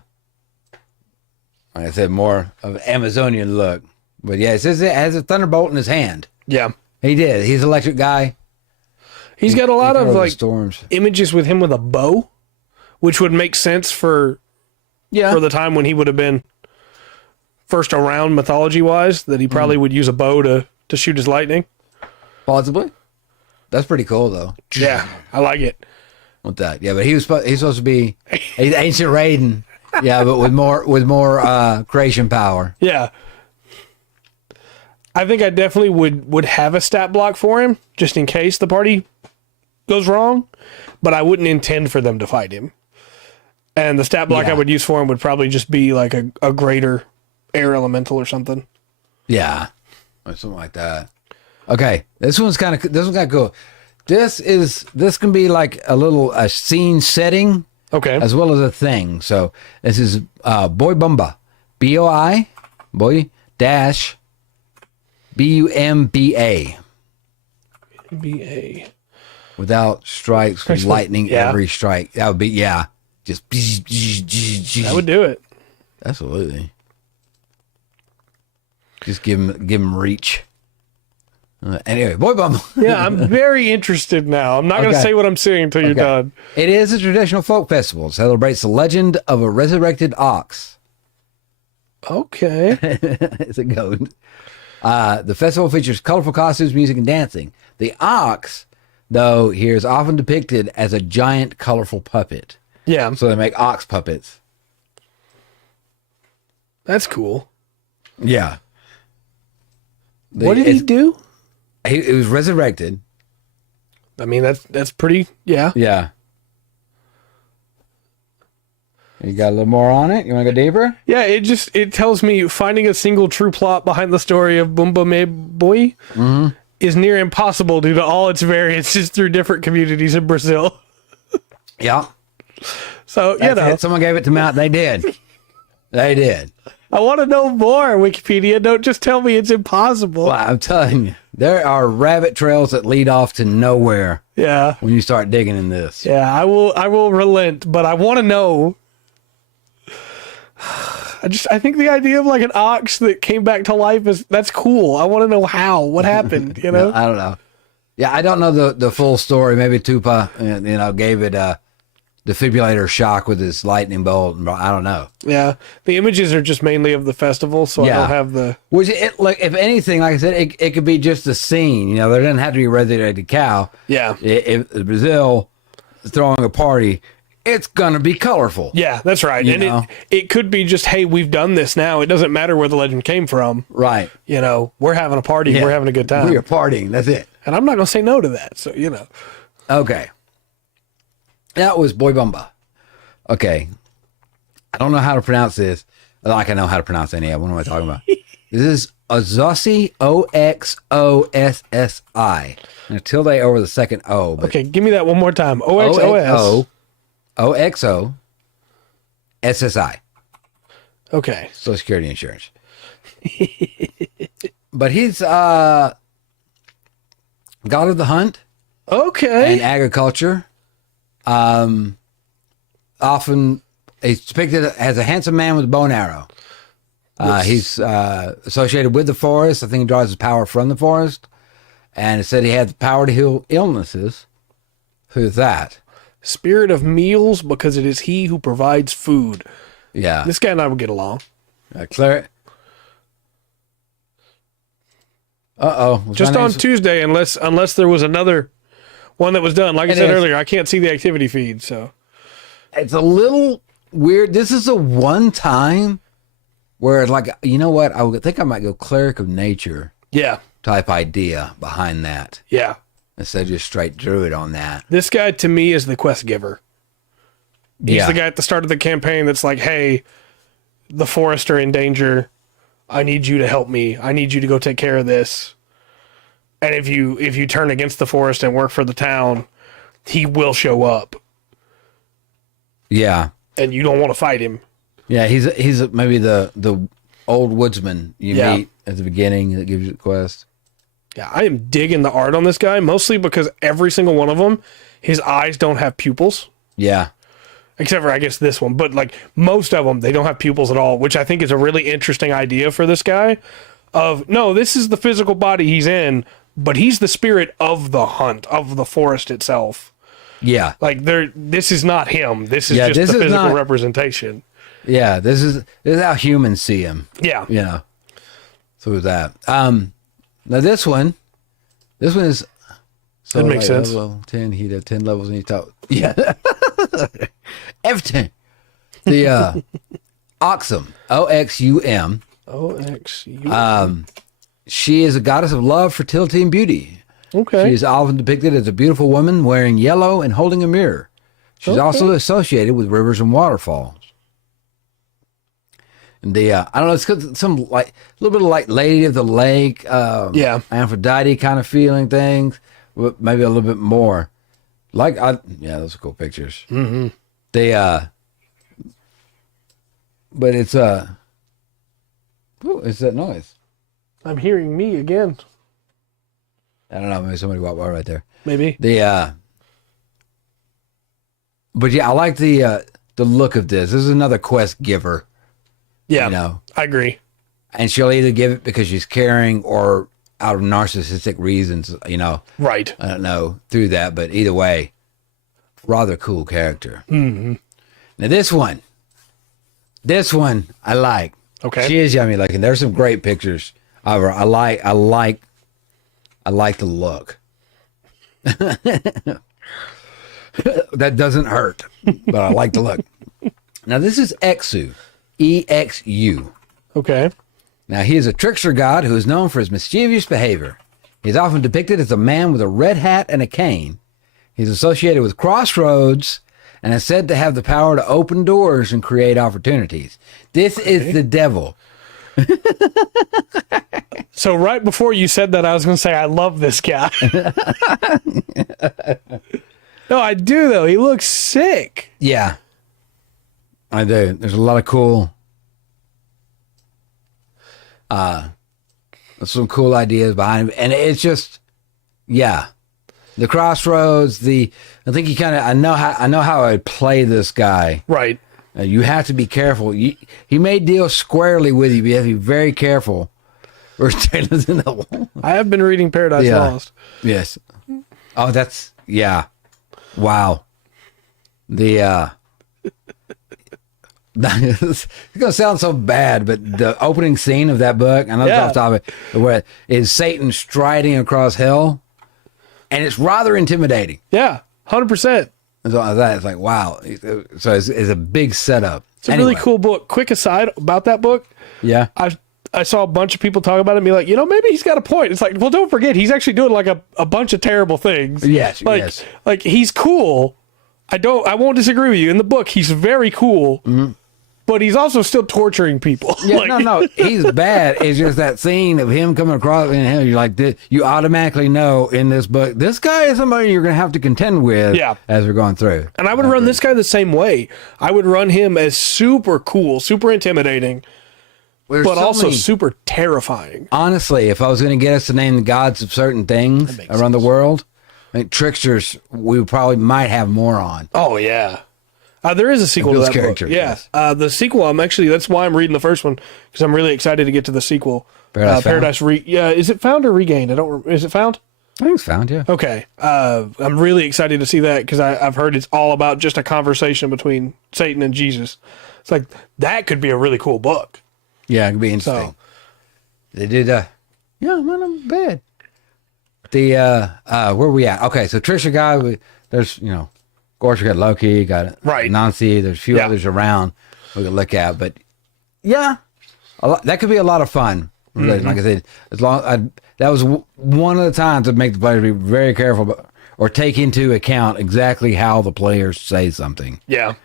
I said, more of an Amazonian look. But yeah, it says it has a thunderbolt in his hand. Yeah. He did. He's an electric guy. He's got a lot He of controls the like storms. images with him with a bow, which would make sense for the time when he would have been first around mythology wise, that he probably would use a bow to shoot his lightning. Possibly. That's pretty cool, though. Yeah, I like it. With that, yeah. But he's supposed to be he's ancient Raiden, yeah, but with more creation power. Yeah. I think I definitely would have a stat block for him, just in case the party goes wrong, but I wouldn't intend for them to fight him. And the stat block Yeah. I would use for him would probably just be like a greater air elemental or something. Yeah, or something like that. Okay, this one's kind of cool. This can be like a scene setting Okay. as well as a thing. So this is Boi-Bumbá, BOI, boy dash BUMBA. BA. Without strikes, with lightning Yeah. every strike. That would be just That would do it. absolutely. Just give him reach. Anyway, Boi-Bumbá. Yeah, I'm very interested now. I'm not going to Okay. say what I'm saying until you're done. It is a traditional folk festival. It celebrates the legend of a resurrected ox. Okay. It's a goat. The festival features colorful costumes, music, and dancing. The ox, though, here is often depicted as a giant, colorful puppet. Yeah, So they make ox puppets. that's cool. Yeah. What did he do? He was resurrected. I mean, that's pretty, yeah. Yeah. You got a little more on it? You want to go deeper? Yeah, it tells me finding a single true plot behind the story of Bumba Me Boy is near impossible due to all its variances through different communities in Brazil. Yeah. So, That's it. Someone gave it to me out. They did. They did. I want to know more, Wikipedia. Don't just tell me it's impossible. Well, I'm telling you, there are rabbit trails that lead off to nowhere Yeah. when you start digging in this. Yeah, I will relent, but I want to know. I think the idea of like an ox that came back to life that's cool. I want to know what happened, you know? I don't know. Yeah, I don't know the full story. Maybe Tupã, gave it a defibrillator shock with his lightning bolt. I don't know. Yeah. The images are just mainly of the festival, so I Yeah. don't have the Which, like, if anything, like I said, it could be just a scene. There doesn't have to be a resurrected cow. Yeah. If Brazil is throwing a party, it's gonna be colorful. Yeah, that's right. You And know? it could be just, hey, we've done this now. It doesn't matter where the legend came from. Right. We're having a party. Yeah. We're having a good time. We are partying. That's it. And I'm not going to say no to that. So, Okay. That was Boi-Bumbá. Okay. I don't know how to pronounce this. Like I know how to pronounce any of them. What am I talking about? This is Oxóssi, Oxossi. And a tilde over the second O. Okay, give me that one more time. Oxos. OXOSSI. Okay. Social Security Insurance. But he's god of the hunt Okay. and agriculture. Often he's depicted as a handsome man with a bow and arrow. He's associated with the forest. I think he draws his power from the forest. And it said he had the power to heal illnesses. Who's that? Spirit of meals, because it is he who provides food. Yeah. This guy and I would get along. Cleric. Just on Tuesday, unless there was another one that was done. Like I said earlier, I can't see the activity feed, so. It's a little weird. This is the one time where, like, you know what? I think I might go cleric of nature. Yeah. Type idea behind that. Yeah. Instead of just straight druid on that. This guy, to me, is the quest giver. He's the guy at the start of the campaign that's like, hey, the forest are in danger. I need you to help me. I need you to go take care of this. And if you turn against the forest and work for the town, he will show up. Yeah. And you don't want to fight him. Yeah, he's maybe the old woodsman you meet at the beginning that gives you the quest. Yeah, I am digging the art on this guy, mostly because every single one of them, his eyes don't have pupils. Yeah. Except for, I guess, this one. But, like, most of them, they don't have pupils at all, which I think is a really interesting idea for this guy. No, this is the physical body he's in, but he's the spirit of the hunt, of the forest itself. Yeah. Like, this is not him. This is just the physical representation. Yeah, this is how humans see him. Yeah. You know. So with that. Now this one is so that makes sense. Level 10, he'd have 10 levels and he talk. Yeah. Everything. The Oxum. Oxum. Oxum. She is a goddess of love, fertility, and beauty. Okay. She is often depicted as a beautiful woman wearing yellow and holding a mirror. She's also associated with rivers and waterfalls. And I don't know, it's some like a little bit of like Lady of the Lake, Aphrodite kind of feeling things, but maybe a little bit more. Those are cool pictures. Mm-hmm. But it's what's that noise? I'm hearing me again. I don't know, maybe somebody walked by right there. Maybe. But yeah, I like the look of this. This is another quest giver. Yeah, you know, I agree. And she'll either give it because she's caring or out of narcissistic reasons, you know. Right. I don't know through that, but either way, rather cool character. Mm-hmm. Now this one I like. Okay. She is yummy looking. There's some great pictures of her. I like the look. That doesn't hurt, but I like the look. Now this is Exu. EXU. Okay. Now, he is a trickster god who is known for his mischievous behavior. He is often depicted as a man with a red hat and a cane. He's associated with crossroads and is said to have the power to open doors and create opportunities. This is the devil. So right before you said that, I was going to say, I love this guy. No, I do, though. He looks sick. Yeah. I do. There's a lot of cool, some cool ideas behind it, and it's just, the crossroads. I think I know how I'd play this guy. Right. You have to be careful. He may deal squarely with you, but you have to be very careful. I have been reading Paradise Lost. Yes. Oh, wow. It's going to sound so bad, but the opening scene of that book, I know it's off topic, where is Satan striding across hell, and it's rather intimidating. Yeah, 100%. And so that, it's like, wow. So it's a big setup. It's a really cool book. Quick aside about that book. Yeah. I saw a bunch of people talk about it and be like, maybe he's got a point. It's like, well, don't forget, he's actually doing like a bunch of terrible things. Yes, Like he's cool. I won't disagree with you. In the book, he's very cool. Mm-hmm. but he's also still torturing people. Yeah, Like- no, he's bad. It's just that scene of him coming across, and you're like, you automatically know in this book, this guy is somebody you're going to have to contend with as we're going through. And I would run this guy the same way. I would run him as super cool, super intimidating, but also super terrifying. Honestly, if I was going to get us to name the gods of certain things around the world, I think tricksters we might have more on. Oh, yeah. There is a sequel to that book. Yeah. Yes. The sequel, that's why I'm reading the first one, because I'm really excited to get to the sequel. Paradise yeah, is it found or regained? Is it found? I think it's found, yeah. Okay. I'm really excited to see that, because I've heard it's all about just a conversation between Satan and Jesus. It's like, that could be a really cool book. Yeah, it could be interesting. So, they did, yeah, not bad. Where we at? Okay, so Trisha guy, there's, of course, we got Loki, got Nancy, there's a few others around we could look at, but yeah, that could be a lot of fun. Like I said, that was one of the times that make the players be very careful or take into account exactly how the players say something. Yeah.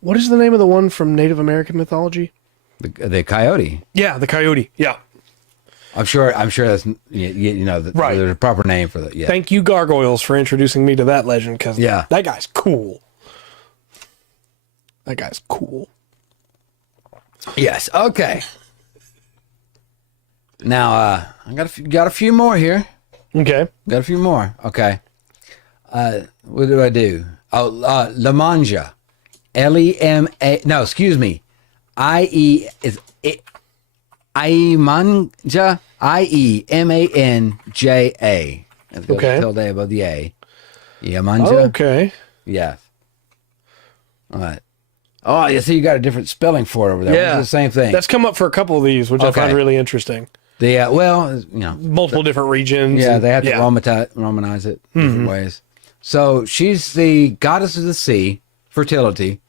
What is the name of the one from Native American mythology? The coyote. Yeah, the coyote. Yeah. I'm sure that's there's a proper name for that. Yeah. Thank you, Gargoyles, for introducing me to that legend, because that guy's cool. That guy's cool. Yes. Okay. Now I got a few more here. Okay. Got a few more. Okay. What do I do? Oh, Lemanja. L-E-M-A. No, excuse me. I-E is it. Iemanja. I-E-M-A-N-J-A. Okay. Tilde above the A. Iemanjá. Okay. Yeah. All right. Oh, you see, you got a different spelling for it over there. Yeah. It's the same thing. That's come up for a couple of these, which I find really interesting. Multiple different regions. Yeah, they have to Romanize it different ways. So she's the goddess of the sea, fertility.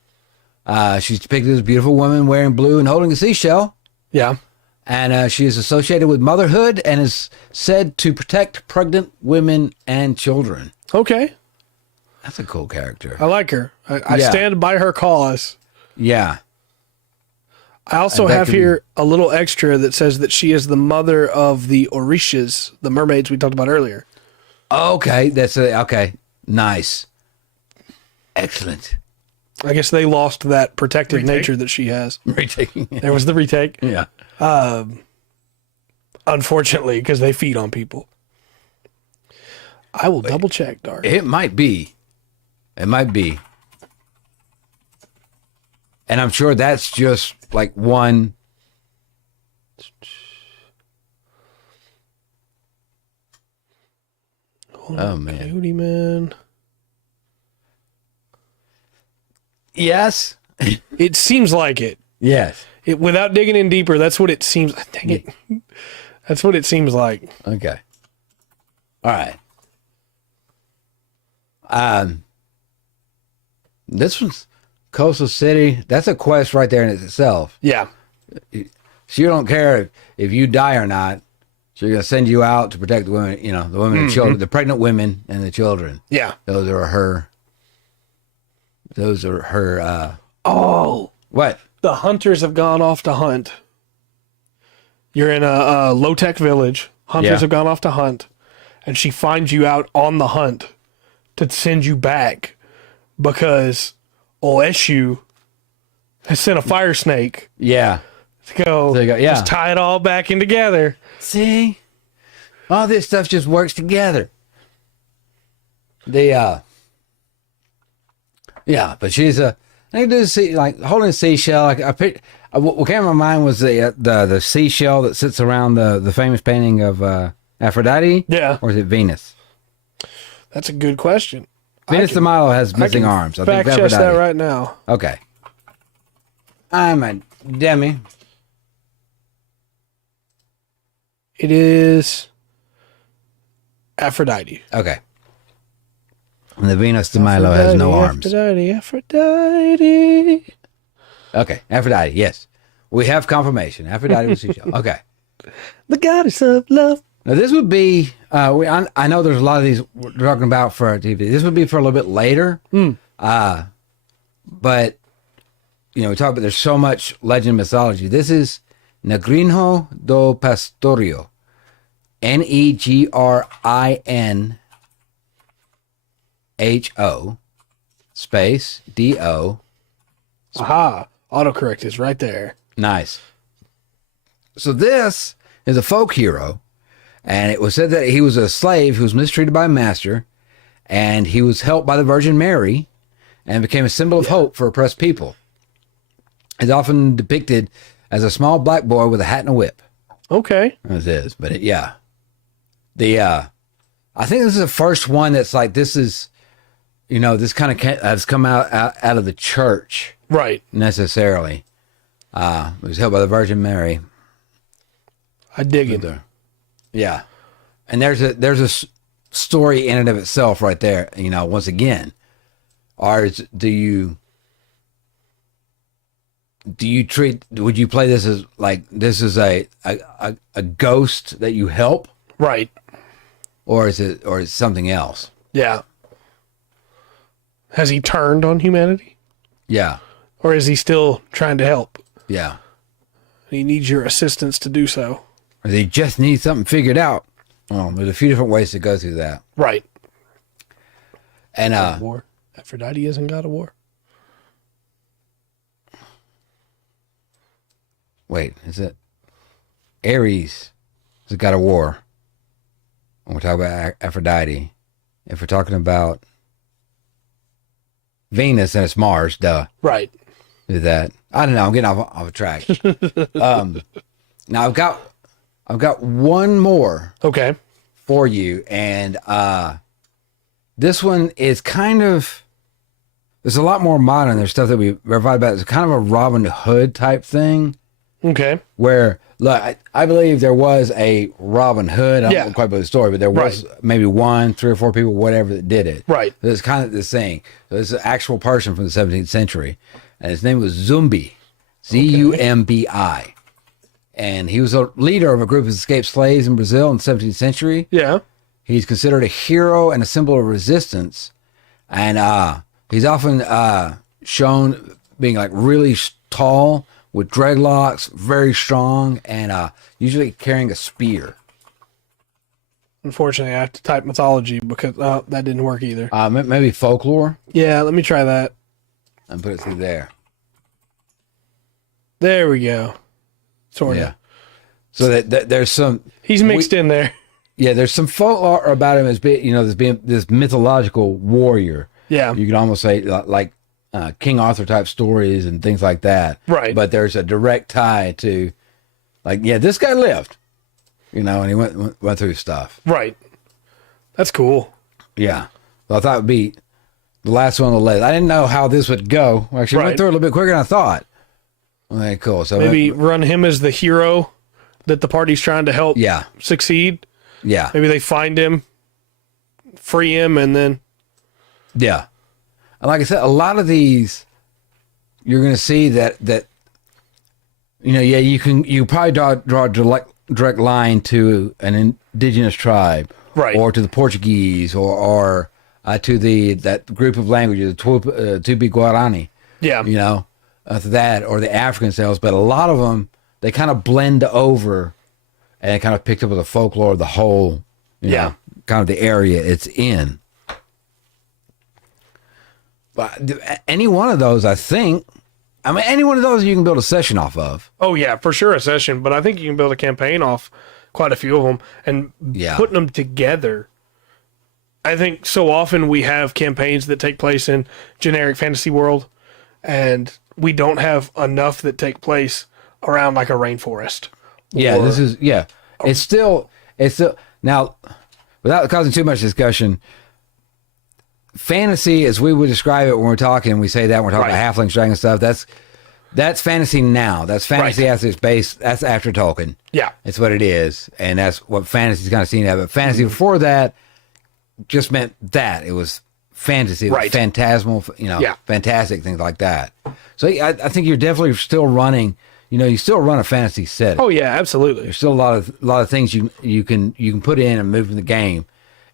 She's depicted as a beautiful woman wearing blue and holding a seashell. Yeah. And she is associated with motherhood and is said to protect pregnant women and children. Okay. That's a cool character. I like her. I stand by her cause. Yeah. I also have here a little extra that says that she is the mother of the Orishas, the mermaids we talked about earlier. Okay. Okay. Nice. Excellent. I guess they lost that protective nature that she has. Retaking. There was the retake. Yeah. Unfortunately, because they feed on people. I will double check, Dark. It might be. And I'm sure that's just like one. Oh, man. Coyote Man. Yes. It seems like it. Yes. Without digging in deeper, that's what it seems. Dang it. That's what it seems like. Okay. All right. This one's Coastal City. That's a quest right there in itself. Yeah. So you don't care if you die or not. So you're going to send you out to protect the women, the women and children, the pregnant women and the children. Yeah. Those are her. What? The hunters have gone off to hunt. You're in a low-tech village. Hunters have gone off to hunt. And she finds you out on the hunt to send you back because Oxum has sent a fire snake. Yeah. To go, just tie it all back in together. See? All this stuff just works together. But she's I do see holding a seashell. What came to my mind was the seashell that sits around the famous painting of Aphrodite. Yeah. Or is it Venus? That's a good question. Venus de Milo has missing arms. I think fact check that right now. Okay. I'm a demi. It is Aphrodite. Okay. And the Venus de Milo has no arms. Aphrodite. Okay, Aphrodite, yes. We have confirmation. Aphrodite was seashell. Okay. The goddess of love. Now this would be, I know there's a lot of these we're talking about for TV. This would be for a little bit later. But, we talk about there's so much legend mythology. This is Negrinho do Pastoreio. Negrinho space DO. Aha. Autocorrect is right there. Nice. So this is a folk hero, and it was said that he was a slave who was mistreated by a master, and he was helped by the Virgin Mary and became a symbol of hope for oppressed people. He's often depicted as a small black boy with a hat and a whip. Okay. As is, but I think this is the first one that's like, this is, this kind of has come out of the church. Right. Necessarily. It was helped by the Virgin Mary. I dig it. Yeah. And there's a story in and of itself right there, once again. Would you play this as like, this is a ghost that you help? Right. Or is it something else? Yeah. Has he turned on humanity? Yeah. Or is he still trying to help? Yeah. He needs your assistance to do so. Or they just need something figured out. Well, there's a few different ways to go through that. Right. And war. Aphrodite isn't God of War. Wait, is it Ares is a God of War? When we're talking about Aphrodite. If we're talking about Venus, and it's Mars, duh. Right. Do that. I don't know. I'm getting off track. Now I've got one more. Okay. For you, and this one is kind of. There's a lot more modern. There's stuff that we verified about. It's kind of a Robin Hood type thing. Okay. Where look, I believe there was a Robin Hood. I don't know quite about the story, but there was maybe 1, 3 or 4 people, whatever, that did it. Right. It's kind of this thing. So it's an actual person from the 17th century, and his name was Zumbi, Zumbi, and he was a leader of a group of escaped slaves in Brazil in the 17th century. Yeah. He's considered a hero and a symbol of resistance, and he's often shown being like really tall, with dreadlocks, very strong, and usually carrying a spear. Unfortunately, I have to type mythology because that didn't work either. Maybe folklore? Yeah, let me try that. And put it through there. There we go. Sort of. Yeah. So that there's some... He's mixed in there. Yeah, there's some folklore about him as being this mythological warrior. Yeah. You could almost say like King Arthur type stories and things like that. Right. But there's a direct tie to, like, this guy lived, and he went through stuff. Right. That's cool. Yeah. Well, I thought it would be the last one on the list. I didn't know how this would go. We actually went through it a little bit quicker than I thought. Okay, cool. So maybe run him as the hero that the party's trying to help succeed. Yeah. Maybe they find him, free him, and then... Yeah. And like I said, a lot of these, you're going to see that you probably draw a direct line to an indigenous tribe, right, or to the Portuguese, or to that group of languages, Tupi Guarani, to that, or the African styles. But a lot of them, they kind of blend over, and it kind of picked up with the folklore of the whole, kind of the area it's in. But any one of those, any one of those you can build a session off of. Oh, yeah, for sure a session. But I think you can build a campaign off quite a few of them. And putting them together, I think so often we have campaigns that take place in generic fantasy world, and we don't have enough that take place around like a rainforest. Yeah, It's still, now, without causing too much discussion, fantasy, as we would describe it when we're talking, we say that when we're talking about halflings, dragons, stuff. That's fantasy now. That's fantasy as it's based. That's after Tolkien. Yeah, it's what it is, and that's what fantasy's kind of seen at. But fantasy before that just meant that it was fantasy, it was phantasmal, fantastic things like that. So I think you're definitely still running. You still run a fantasy setting. Oh yeah, absolutely. There's still a lot of things you can put in and move in the game.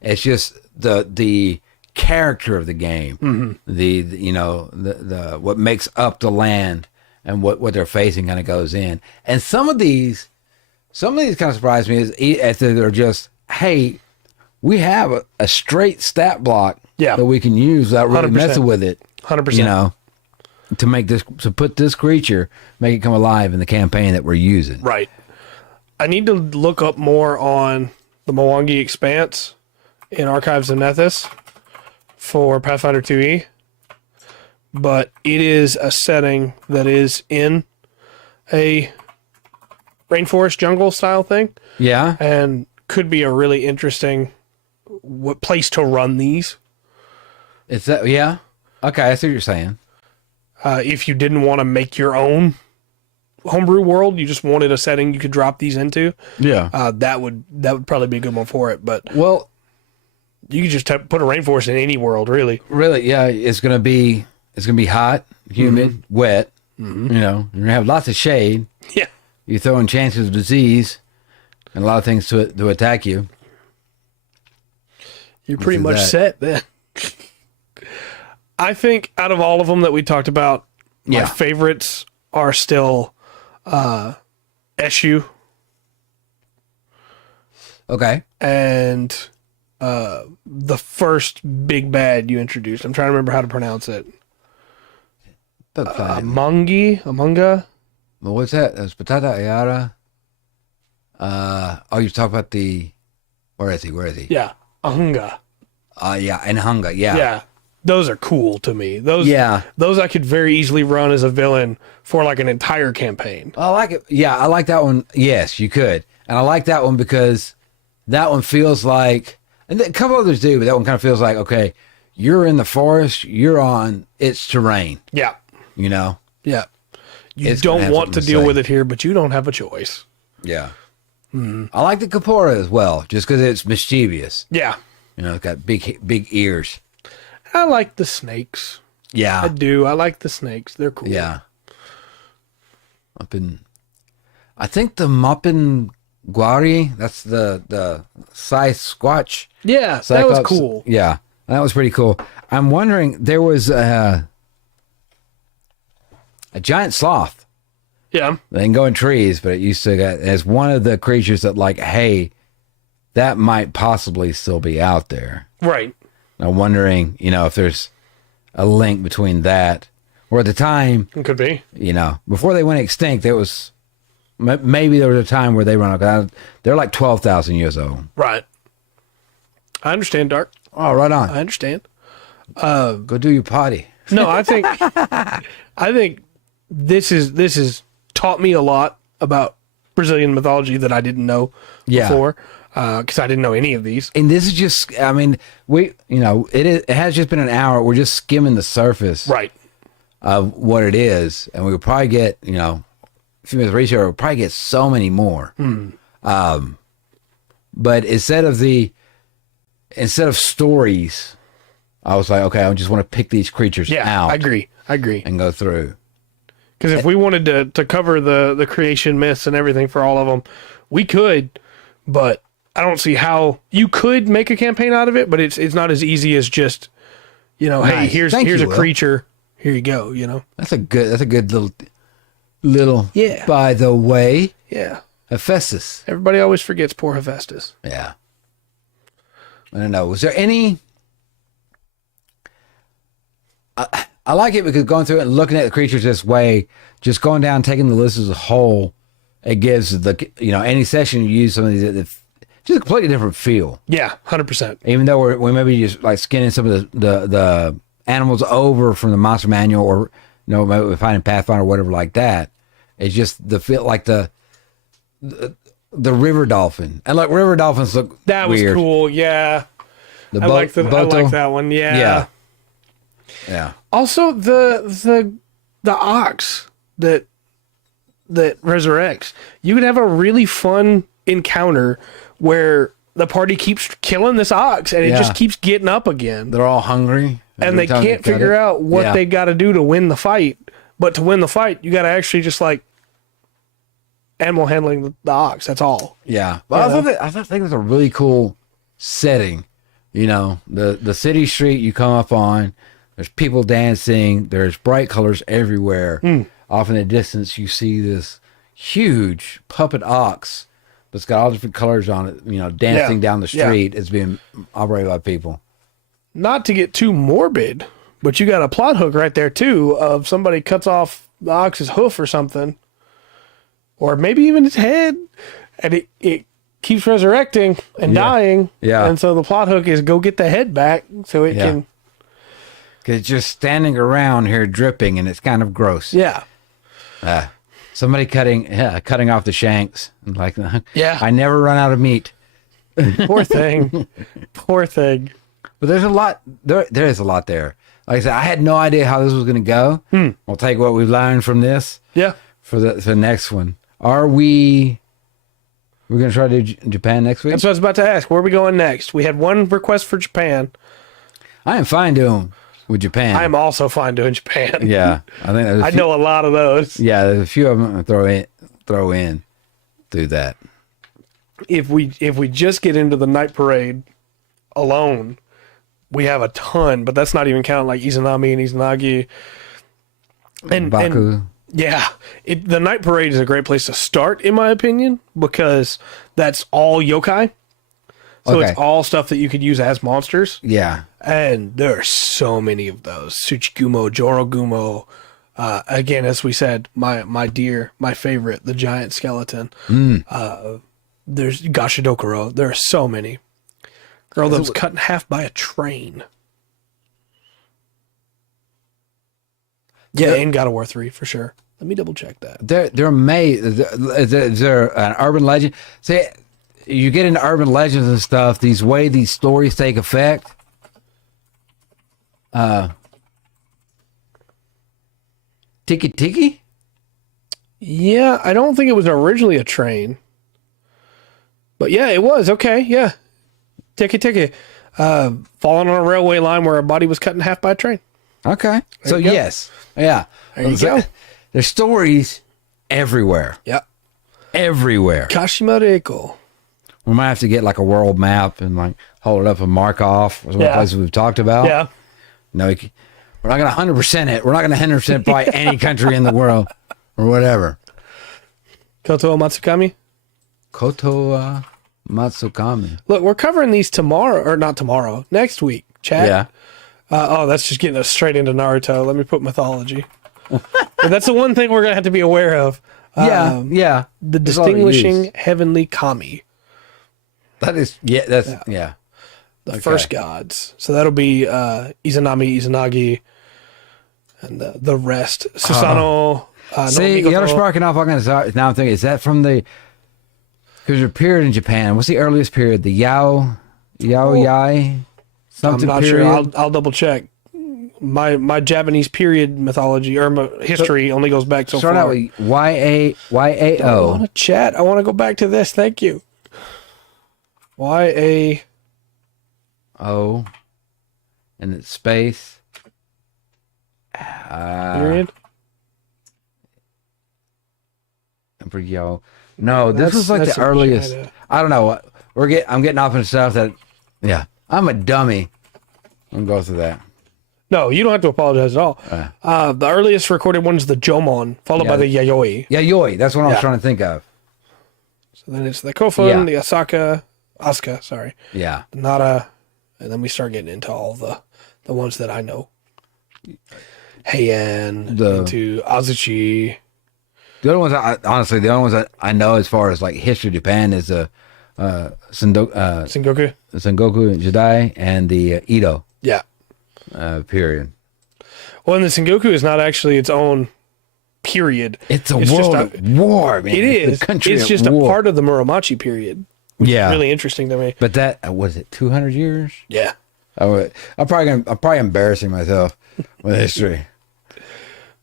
It's just the character of the game, the what makes up the land and what they're facing kind of goes in. And some of these kind of surprise me is if they're just, hey, we have a straight stat block that we can use without really 100%. messing with it. 100%. You know, to put this creature, make it come alive in the campaign that we're using. Right. I need to look up more on the Mwangi Expanse in Archives of Nethys for Pathfinder 2e, but it is a setting that is in a rainforest jungle style thing. Yeah. And could be a really interesting place to run these. Is that, yeah? Okay, I see what you're saying. If you didn't want to make your own homebrew world, you just wanted a setting you could drop these into. Yeah. That would probably be a good one for it. But Well, you could just put a rainforest in any world, really. really, yeah, it's gonna be hot, humid, wet. You know, you're gonna have lots of shade. Yeah. You throw in chances of disease and a lot of things to attack you. You're pretty much set then. I think out of all of them that we talked about, my favorites are still Eshu Okay. and the first big bad you introduced. I'm trying to remember how to pronounce it. Amanga? Well, what's that? That's Boitatá, Iara. You talk about where is he? Yeah, Anhangá. Yeah, Anhangá, yeah. Yeah, those are cool to me. Those I could very easily run as a villain for like an entire campaign. I like it. Yeah, I like that one. Yes, you could. And I like that one because that one feels like, and a couple others do, but that one kind of feels like, okay, you're in the forest, you're on its terrain. Yeah. You know? Yeah. You don't want to deal with it here, but you don't have a choice. Yeah. I like the Caipora as well, just because it's mischievous. Yeah. You know, it's got big ears. I like the snakes. Yeah. I do. I like the snakes. They're cool. Yeah. I think the Mapinguari, that's the Sasquatch. Yeah, Cyclops. that was cool. Yeah, that was pretty cool. I'm wondering, there was a giant sloth. Yeah. They can go in trees, but it used to get as one of the creatures that, like, hey, that might possibly still be out there. Right. I'm wondering, you know, if there's a link between that, or at the time, It could be. you know, before they went extinct, there was maybe there was a time where they run out. They're like 12,000 years old. Right. I understand, Dark. Oh, right on. I understand. Go do your potty. No, I think this is taught me a lot about Brazilian mythology that I didn't know before, because I didn't know any of these. And this is just, I mean, it has just been an hour. We're just skimming the surface Right. of what it is, and we'll probably get, you know, a few minutes of research, we'll probably get so many more. But instead of stories, I was like, okay, I just want to pick these creatures out. I agree. And go through. Because if we wanted to cover the creation myths and everything for all of them, we could, but I don't see how you could make a campaign out of it, but it's not as easy as just, you know, hey, here's a creature, here you go, you know. That's a good little Yeah. By the way, Yeah. Hephaestus. Everybody always forgets poor Hephaestus. Yeah. I don't know. Was there any? I like it because going through it and looking at the creatures this way, just going down, taking the list as a whole, it gives any session you use some of these, just a completely different feel. Yeah, 100%. Even though we maybe just like skinning some of the animals over from the monster manual, or maybe we find in Pathfinder or whatever like that. It's just the feel like the river dolphin, and like river dolphins look That was weird. cool. Yeah, I like that one. Yeah. Yeah. Also, the ox that resurrects. You could have a really fun encounter where the party keeps killing this ox and it just keeps getting up again. They're all hungry. And they can't figure out what they got to do to win the fight. But to win the fight, you got to actually just like animal handling the ox. That's all. Yeah. But I think that's a really cool setting. You know, the city street you come up on, there's people dancing, there's bright colors everywhere. off in the distance, you see this huge puppet ox that's got all different colors on it, dancing down the street. It's being operated by people. Not to get too morbid, but you got a plot hook right there, too, of somebody cuts off the ox's hoof or something. Or maybe even its head. And it keeps resurrecting and dying. Yeah. And so the plot hook is go get the head back so it can... Because it's just standing around here dripping, and it's kind of gross. Yeah. Somebody cutting off the shanks. Like, I never run out of meat. Poor thing. Poor thing. But there's a lot. There is a lot there. Like I said, I had no idea how this was going to go. We'll take what we've learned from this. Yeah. For the next one. Are we... We're going to try to do Japan next week? That's what I was about to ask. Where are we going next? We had one request for Japan. I am fine doing with Japan. I am also fine doing Japan. Yeah. I think I know a lot of those. Yeah, there's a few of them to throw in through that. If we just get into the night parade alone, we have a ton, but that's not even counting like Izanami and Izanagi. And Baku. The night parade is a great place to start, in my opinion, because that's all yokai. So it's all stuff that you could use as monsters. Yeah. And there are so many of those. Tsuchigumo, Jorogumo. Again, as we said, my favorite, the giant skeleton. There's Gashidokuro. There are so many. Girl that was cut in half by a train. Yeah, and God of War 3 for sure. Let me double check that. There is there an urban legend? See, you get into urban legends and stuff. These stories take effect. Tiki Tiki? Yeah, I don't think it was originally a train. But yeah, it was. Okay, yeah. Tiki Tiki. Falling on a railway line where a body was cut in half by a train. Okay. So yes. Yeah. There you go. There's stories everywhere. Yeah. Everywhere. Kashima Reiko. We might have to get like a world map and like hold it up and mark off some of the places we've talked about. Yeah. No, we're not going to 100% it. We're not going to 100% buy any country in the world or whatever. Koto Matsukami? Koto Matsukami. Look, we're covering these tomorrow, or not tomorrow, next week, Chad. Yeah. That's just getting us straight into Naruto. Let me put mythology. But that's the one thing we're going to have to be aware of. Yeah. The distinguishing heavenly kami. That is, The first gods. So that'll be Izanami, Izanagi, and the rest. Susanoo. See, you're sparking off. Now I'm thinking, is that from the... Because your period in Japan, what's the earliest period? The Yai? Something I'm not period? sure. I'll double check. My Japanese period mythology or history only goes back so far. Start out with YAO. I want to chat. I want to go back to this. Thank you. YAO. And it's space. Period. Yo. No, this was like the earliest. I don't know. I'm getting off into stuff that. Yeah, I'm a dummy. I'm going to go through that. No, you don't have to apologize at all. The earliest recorded one is the Jomon, followed by the Yayoi. Yayoi, that's what I was trying to think of. So then it's the Kofun, the Asuka, sorry. Yeah. The Nara, and then we start getting into all the ones that I know. Heian, into Azuchi. The other ones, the only ones that I know as far as like history of Japan is Sengoku Jidai and the Edo. Yeah. Period. Well, and the Sengoku is not actually its own period. It's a world of war, man. It is. It's just a part of the Muromachi period. Which is really interesting to me. But that was it 200 years? Yeah. I'm probably embarrassing myself with history.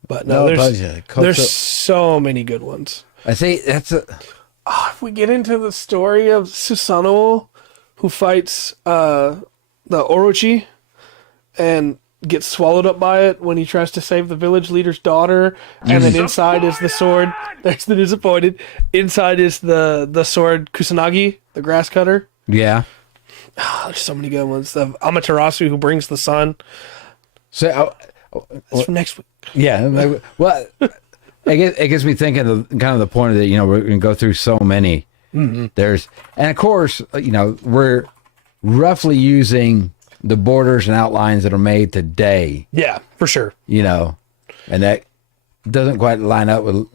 But no, there's so many good ones. I say if we get into the story of Susanoo, who fights the Orochi and gets swallowed up by it when he tries to save the village leader's daughter, and then inside is the sword. There's the disappointed. Inside is the sword Kusanagi, the grass cutter. Yeah. There's so many good ones. The Amaterasu who brings the sun. So that's for next week. Yeah. Well, it gets me thinking of kind of the point of that, we're going to go through so many. Mm-hmm. And of course, we're roughly using the borders and outlines that are made today. Yeah, for sure. And that doesn't quite line up with,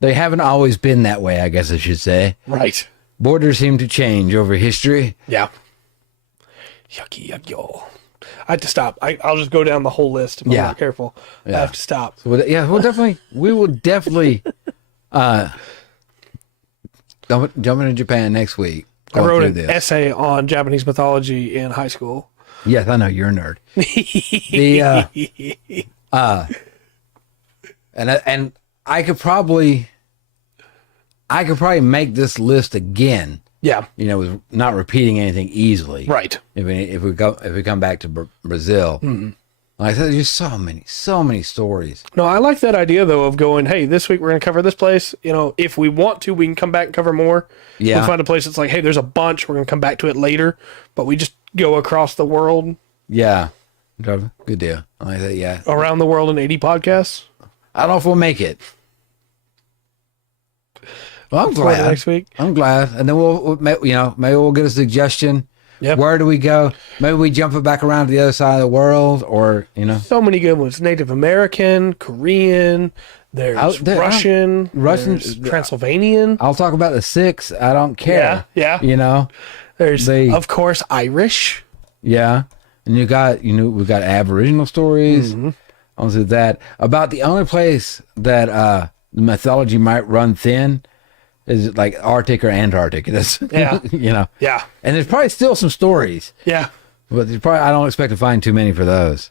they haven't always been that way, I guess I should say. Right. Borders seem to change over history. Yeah. Yucky. I have to stop. I'll just go down the whole list if I'm not careful. Yeah. I have to stop. So, we will definitely jump into Japan next week. I wrote an essay on Japanese mythology in high school. Yes, I know you're a nerd. And I could probably make this list again. Yeah. With not repeating anything easily. Right. If we come back to Brazil. Mm-hmm. Like I said, there's so many stories. No, I like that idea though of going, hey, this week we're going to cover this place. If we want to, we can come back and cover more. Yeah. We'll find a place that's like, hey, there's a bunch. We're going to come back to it later, but we just go across the world. Yeah. Good deal. I like that. Yeah. Around the world in 80 podcasts. I don't know if we'll make it. Well, I'm glad. Next week. I'm glad. And then maybe we'll get a suggestion. Yep. Where do we go? Maybe we jump it back around to the other side of the world, or so many good ones. Native American, Korean, there's Russian, there's Transylvanian. I'll talk about the 6. I don't care. Yeah. There's of course Irish. Yeah. And we've got Aboriginal stories. Mm-hmm. I'll say that. About the only place that the mythology might run thin is like Arctic or Antarctic. That's, Yeah. Yeah. And there's probably still some stories. Yeah. But I don't expect to find too many for those.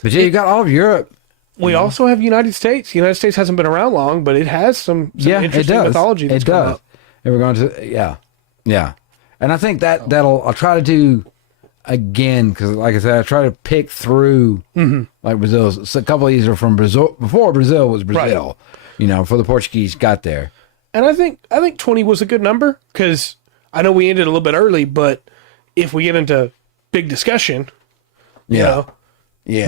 But yeah, you got all of Europe. We also have United States. The United States hasn't been around long, but it has some interesting mythology that's come up. And we're going to, yeah. And I think I'll try to do again, because like I said, I try to pick through like Brazil. So a couple of these are from Brazil, before Brazil was Brazil, before the Portuguese got there. And I think 20 was a good number, because I know we ended a little bit early, but if we get into big discussion, but we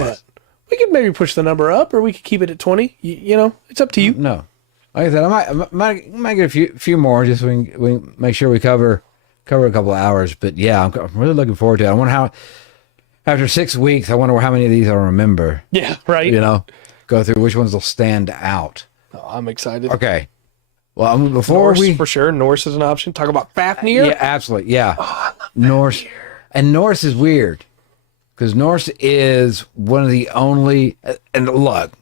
could maybe push the number up, or we could keep it at 20. It's up to you. No, like I said, I might get a few more, just so we make sure we cover a couple of hours. But yeah, I'm really looking forward to it. I wonder how, after 6 weeks, how many of these I'll remember. Yeah, right. Go through which ones will stand out. Oh, I'm excited. Okay. Well, before Norse, for sure. Norse is an option. Talk about Fafnir. Yeah, absolutely. Yeah. Oh, I love Norse. Fafnir. And Norse is weird, because Norse is one of the only, and look,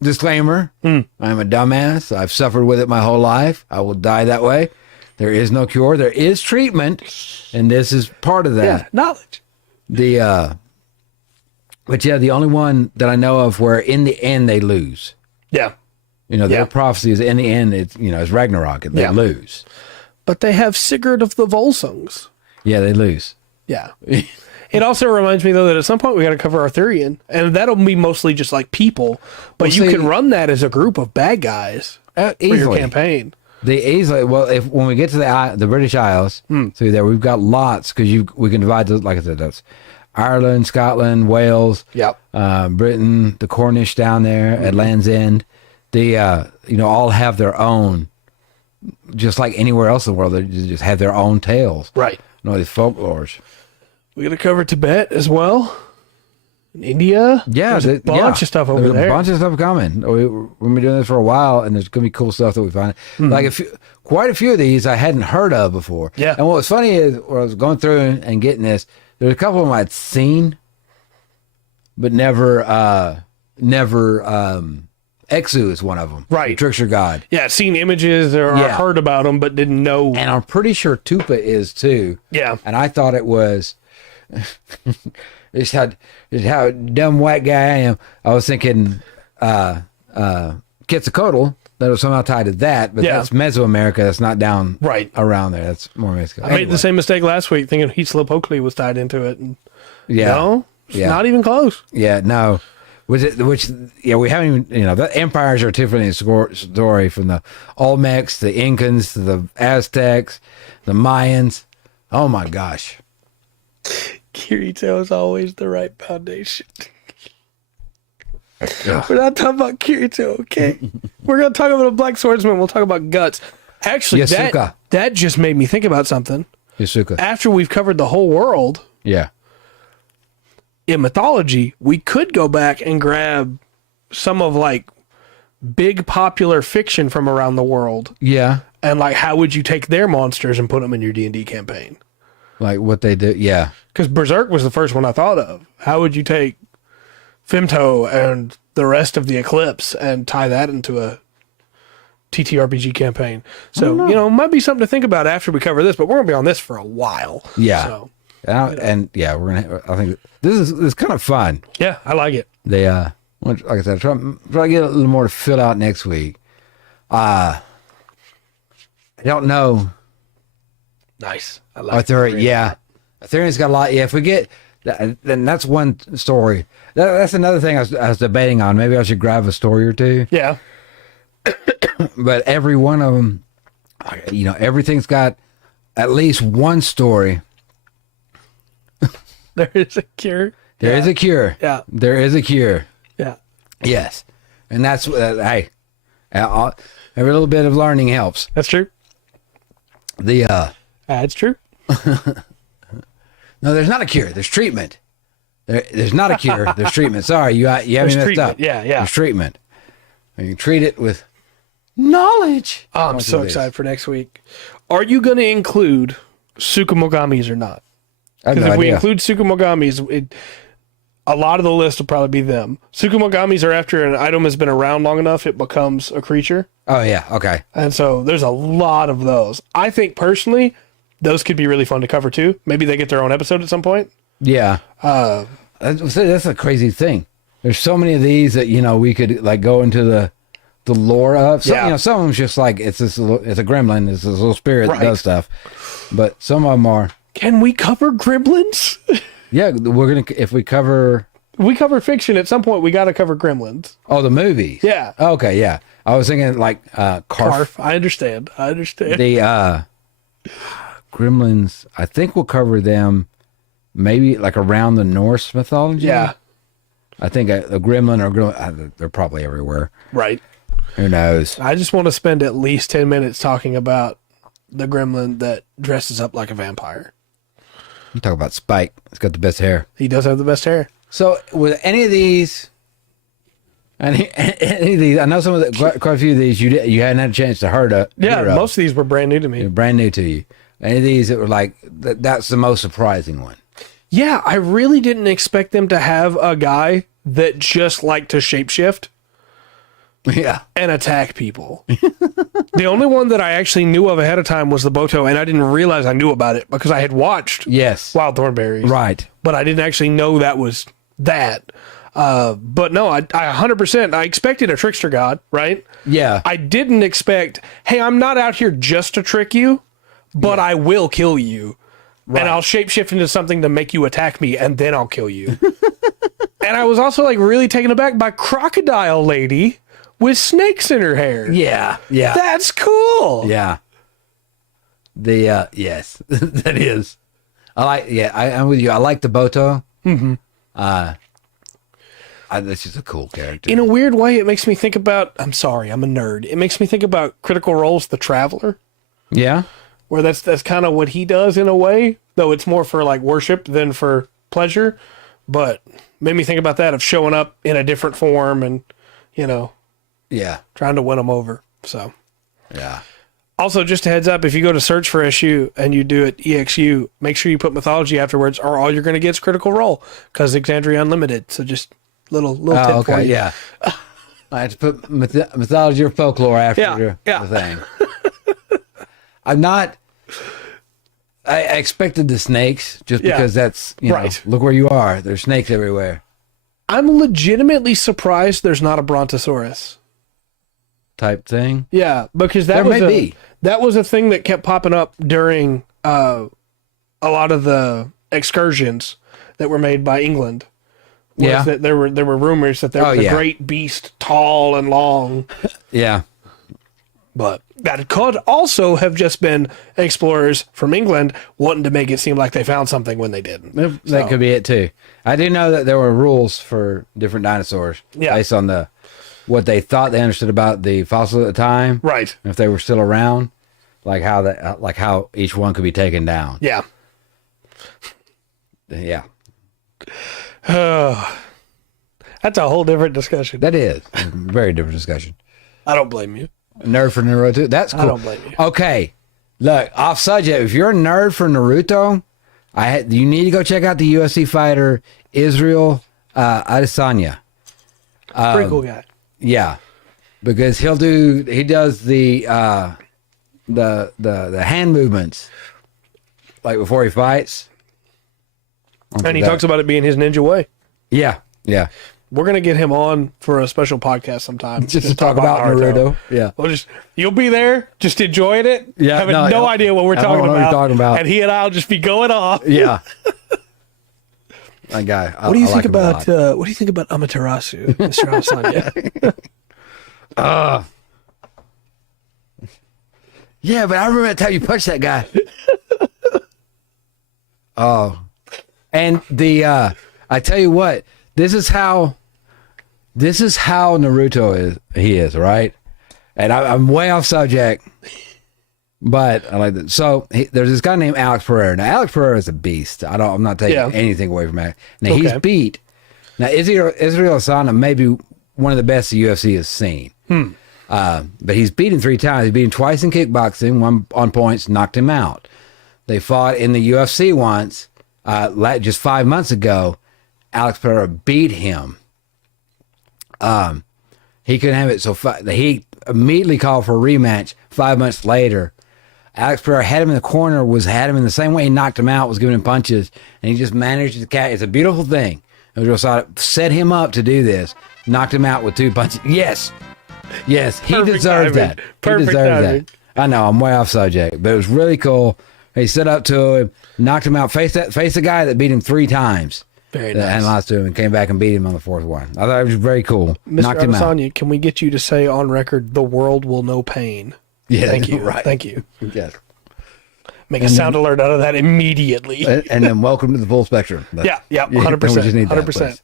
disclaimer, I'm a dumbass. I've suffered with it my whole life. I will die that way. There is no cure. There is treatment, and this is part of that. Yeah, knowledge. The only one that I know of where in the end they lose. Yeah. Their prophecy is in the end, it's Ragnarok. They lose. But they have Sigurd of the Volsungs. Yeah, they lose. Yeah. It also reminds me, though, that at some point we got to cover Arthurian, and that'll be mostly just like people, but you can run that as a group of bad guys for your campaign. When we get to the British Isles, see there, we've got lots, because we can divide those, like I said, that's Ireland, Scotland, Wales, Britain, the Cornish down there at Land's End. They, all have their own, just like anywhere else in the world, they just have their own tales. Right. These folklores. We got to cover Tibet as well. In India. Yeah. There's a bunch of stuff over there. There's a bunch of stuff coming. We've been doing this for a while, and there's going to be cool stuff that we find. Like quite a few of these I hadn't heard of before. Yeah. And what was funny is, when I was going through and getting this, there's a couple of them I'd seen, but never Exu is one of them. Right. The Trickster God. Yeah, seen images or heard about them, but didn't know. And I'm pretty sure Tupã is too. Yeah. And I thought it was, just how dumb white guy I am. I was thinking Quetzalcoatl, that was somehow tied to that, but that's Mesoamerica. That's not down around there. That's more Mexico. I made the same mistake last week, thinking Huitzilopochtli was tied into it. And no, it's not even close. Yeah, no. We haven't even, the empires are different story, from the Olmecs, the Incans, to the Aztecs, the Mayans. Oh my gosh. Kirito is always the right foundation. We're not talking about Kirito, okay? We're going to talk about a black swordsman. We'll talk about guts. Actually, Yasuka. that just made me think about something. Yasuka. After we've covered the whole world, Yeah. in mythology, we could go back and grab some of like big popular fiction from around the world. Yeah. And like, how would you take their monsters and put them in your D&D campaign? Like what they do. Yeah. Because Berserk was the first one I thought of. How would you take Femto and the rest of the Eclipse and tie that into a TTRPG campaign? So, might be something to think about after we cover this, but we're going to be on this for a while. Yeah. So, And yeah, I think this is kind of fun. yeah, I like it. They, like I said, try to get a little more to fill out next week. I don't know. Nice. I like Arthurian, yeah. Arthurian's got a lot. Yeah, if we get, then that's one story. That's another thing I was debating on. Maybe I should grab a story or two. Yeah. But every one of them, everything's got at least one story. There is a cure. There is a cure. Yeah. There is a cure. Yeah. Yes. And that's, hey, every little bit of learning helps. That's true. That's true. No, there's not a cure. There's treatment. There's not a cure. There's treatment. Sorry, you have me messed up. Yeah. There's treatment. And you treat it with knowledge. Oh, I'm so excited for next week. Are you going to include Tsukumogamis or not? Because if we include Tsukumogamis, a lot of the list will probably be them. Tsukumogamis are after an item has been around long enough, it becomes a creature. Oh, yeah. Okay. And so there's a lot of those. I think personally, those could be really fun to cover too. Maybe they get their own episode at some point. Yeah. That's a crazy thing. There's so many of these that, we could like go into the lore of. Some, some of them's just like, it's a gremlin. It's this little spirit that does stuff. But some of them are. Can we cover gremlins? Yeah, if we cover fiction at some point, we got to cover gremlins. Oh, the movies. Yeah. Okay, yeah. I was thinking like Carf. I understand. The gremlins, I think we'll cover them maybe like around the Norse mythology. Yeah. I think a gremlin they're probably everywhere. Right. Who knows? I just want to spend at least 10 minutes talking about the gremlin that dresses up like a vampire. You talk about Spike. He's got the best hair. He does have the best hair. So with any of these, I know some of quite a few of these you hadn't had a chance to hear of. Most of these were brand new to me. They're brand new to you. Any of these that were like, that's the most surprising one. Yeah, I really didn't expect them to have a guy that just liked to shapeshift. Yeah. And attack people. The only one that I actually knew of ahead of time was the Boto, and I didn't realize I knew about it because I had watched Wild Thornberries. Right. But I didn't actually know that was that. But no, I 100%, I expected a trickster god, right? Yeah. I didn't expect, hey, I'm not out here just to trick you, but I will kill you. Right. And I'll shapeshift into something to make you attack me, and then I'll kill you. And I was also like really taken aback by Crocodile Lady with snakes in her hair. Yeah. Yeah. That's cool. Yeah. Yes, that is. I'm with you. I like the Boto. Mm-hmm. That's just a cool character. In a weird way, it makes me think about, I'm sorry, I'm a nerd. It makes me think about Critical Role's The Traveler. Yeah. Where that's kind of what he does in a way, though it's more for like worship than for pleasure. But made me think about that, of showing up in a different form and, yeah, trying to win them over. So, yeah. Also, just a heads up, if you go to search for SU and you do it EXU, make sure you put mythology afterwards, or all you're going to get is Critical Role, because Exandria Unlimited. So just little tip for you. Yeah. I have to put mythology or folklore after the thing. I expected the snakes just because that's, right. Look where you are. There's snakes everywhere. I'm legitimately surprised there's not a Brontosaurus type thing. Yeah, because that was a thing that kept popping up during a lot of the excursions that were made by England. That there were rumors that there was a great beast, tall and long. Yeah. But that could also have just been explorers from England wanting to make it seem like they found something when they didn't. That could be it too. I do know that there were rules for different dinosaurs based on the what they thought they understood about the fossils at the time, Right. if they were still around, like how each one could be taken down. Yeah. Yeah, That's a whole different discussion. that is a very different discussion. I don't blame you. Nerd for Naruto, that's cool. I don't blame you. Okay, look, off subject. If you're a nerd for Naruto, you need to go check out the UFC fighter Israel Adesanya. Pretty cool guy. Yeah, because he does the hand movements like before he fights, And he talks about it being his ninja way. Yeah. We're going to get him on for a special podcast sometime. Just to talk about Naruto. Yeah. You'll be there, just enjoying it. Yeah, having no idea what we're talking what you're talking about. And he and I'll just be going off. Yeah. That guy. What do you think about Amaterasu, Mr. Asanya? Yeah, but I remember that time you punched that guy. Oh. And I tell you what, this is how Naruto is, right? And I'm way off subject, but I like that. So there's this guy named Alex Pereira. Now Alex Pereira is a beast. I'm not taking anything away from that. Now he's beat. Now Israel Adesanya may be one of the best the UFC has seen. But he's beaten 3 times. He's beaten twice in kickboxing, one on points, knocked him out. They fought in the UFC once, just 5 months ago. Alex Pereira beat him. He couldn't have it, so he immediately called for a rematch. 5 months later, Alex Pereira had him in the corner, had him in the same way he knocked him out, was giving him punches, and he just managed to catch. It's a beautiful thing. Israel set him up to do this, knocked him out with 2 punches. Yes, he deserved that. He deserved that. I know, I'm way off subject, but it was really cool. He stood up to him, knocked him out, faced the guy that beat him 3 times. Very nice. And lost to him and came back and beat him on the 4th one. I thought it was very cool. Mr. Knocked him out. Adesanya, can we get you to say on record, the world will know pain? Yeah, Thank you. Right. Thank you. Yes. Make a sound alert out of that immediately. And then welcome to the full spectrum. Yeah, 100%. 100%.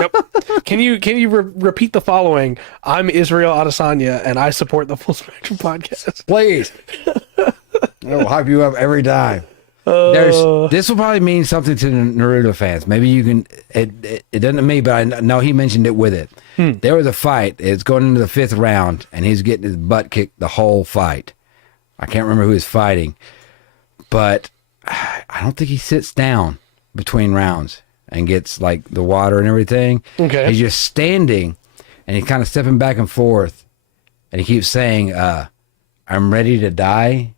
Yep. Can you repeat the following? I'm Israel Adesanya, and I support the Full Spectrum Podcast. Please. I'll hype you up every time. This will probably mean something to the Naruto fans. Maybe you can. It doesn't to me, but I know he mentioned it with it. There was a fight. It's going into the 5th round, and he's getting his butt kicked the whole fight. I can't remember who he's fighting, but I don't think he sits down between rounds and gets like the water and everything. Okay. He's just standing, and he's kind of stepping back and forth, and he keeps saying, "I'm ready to die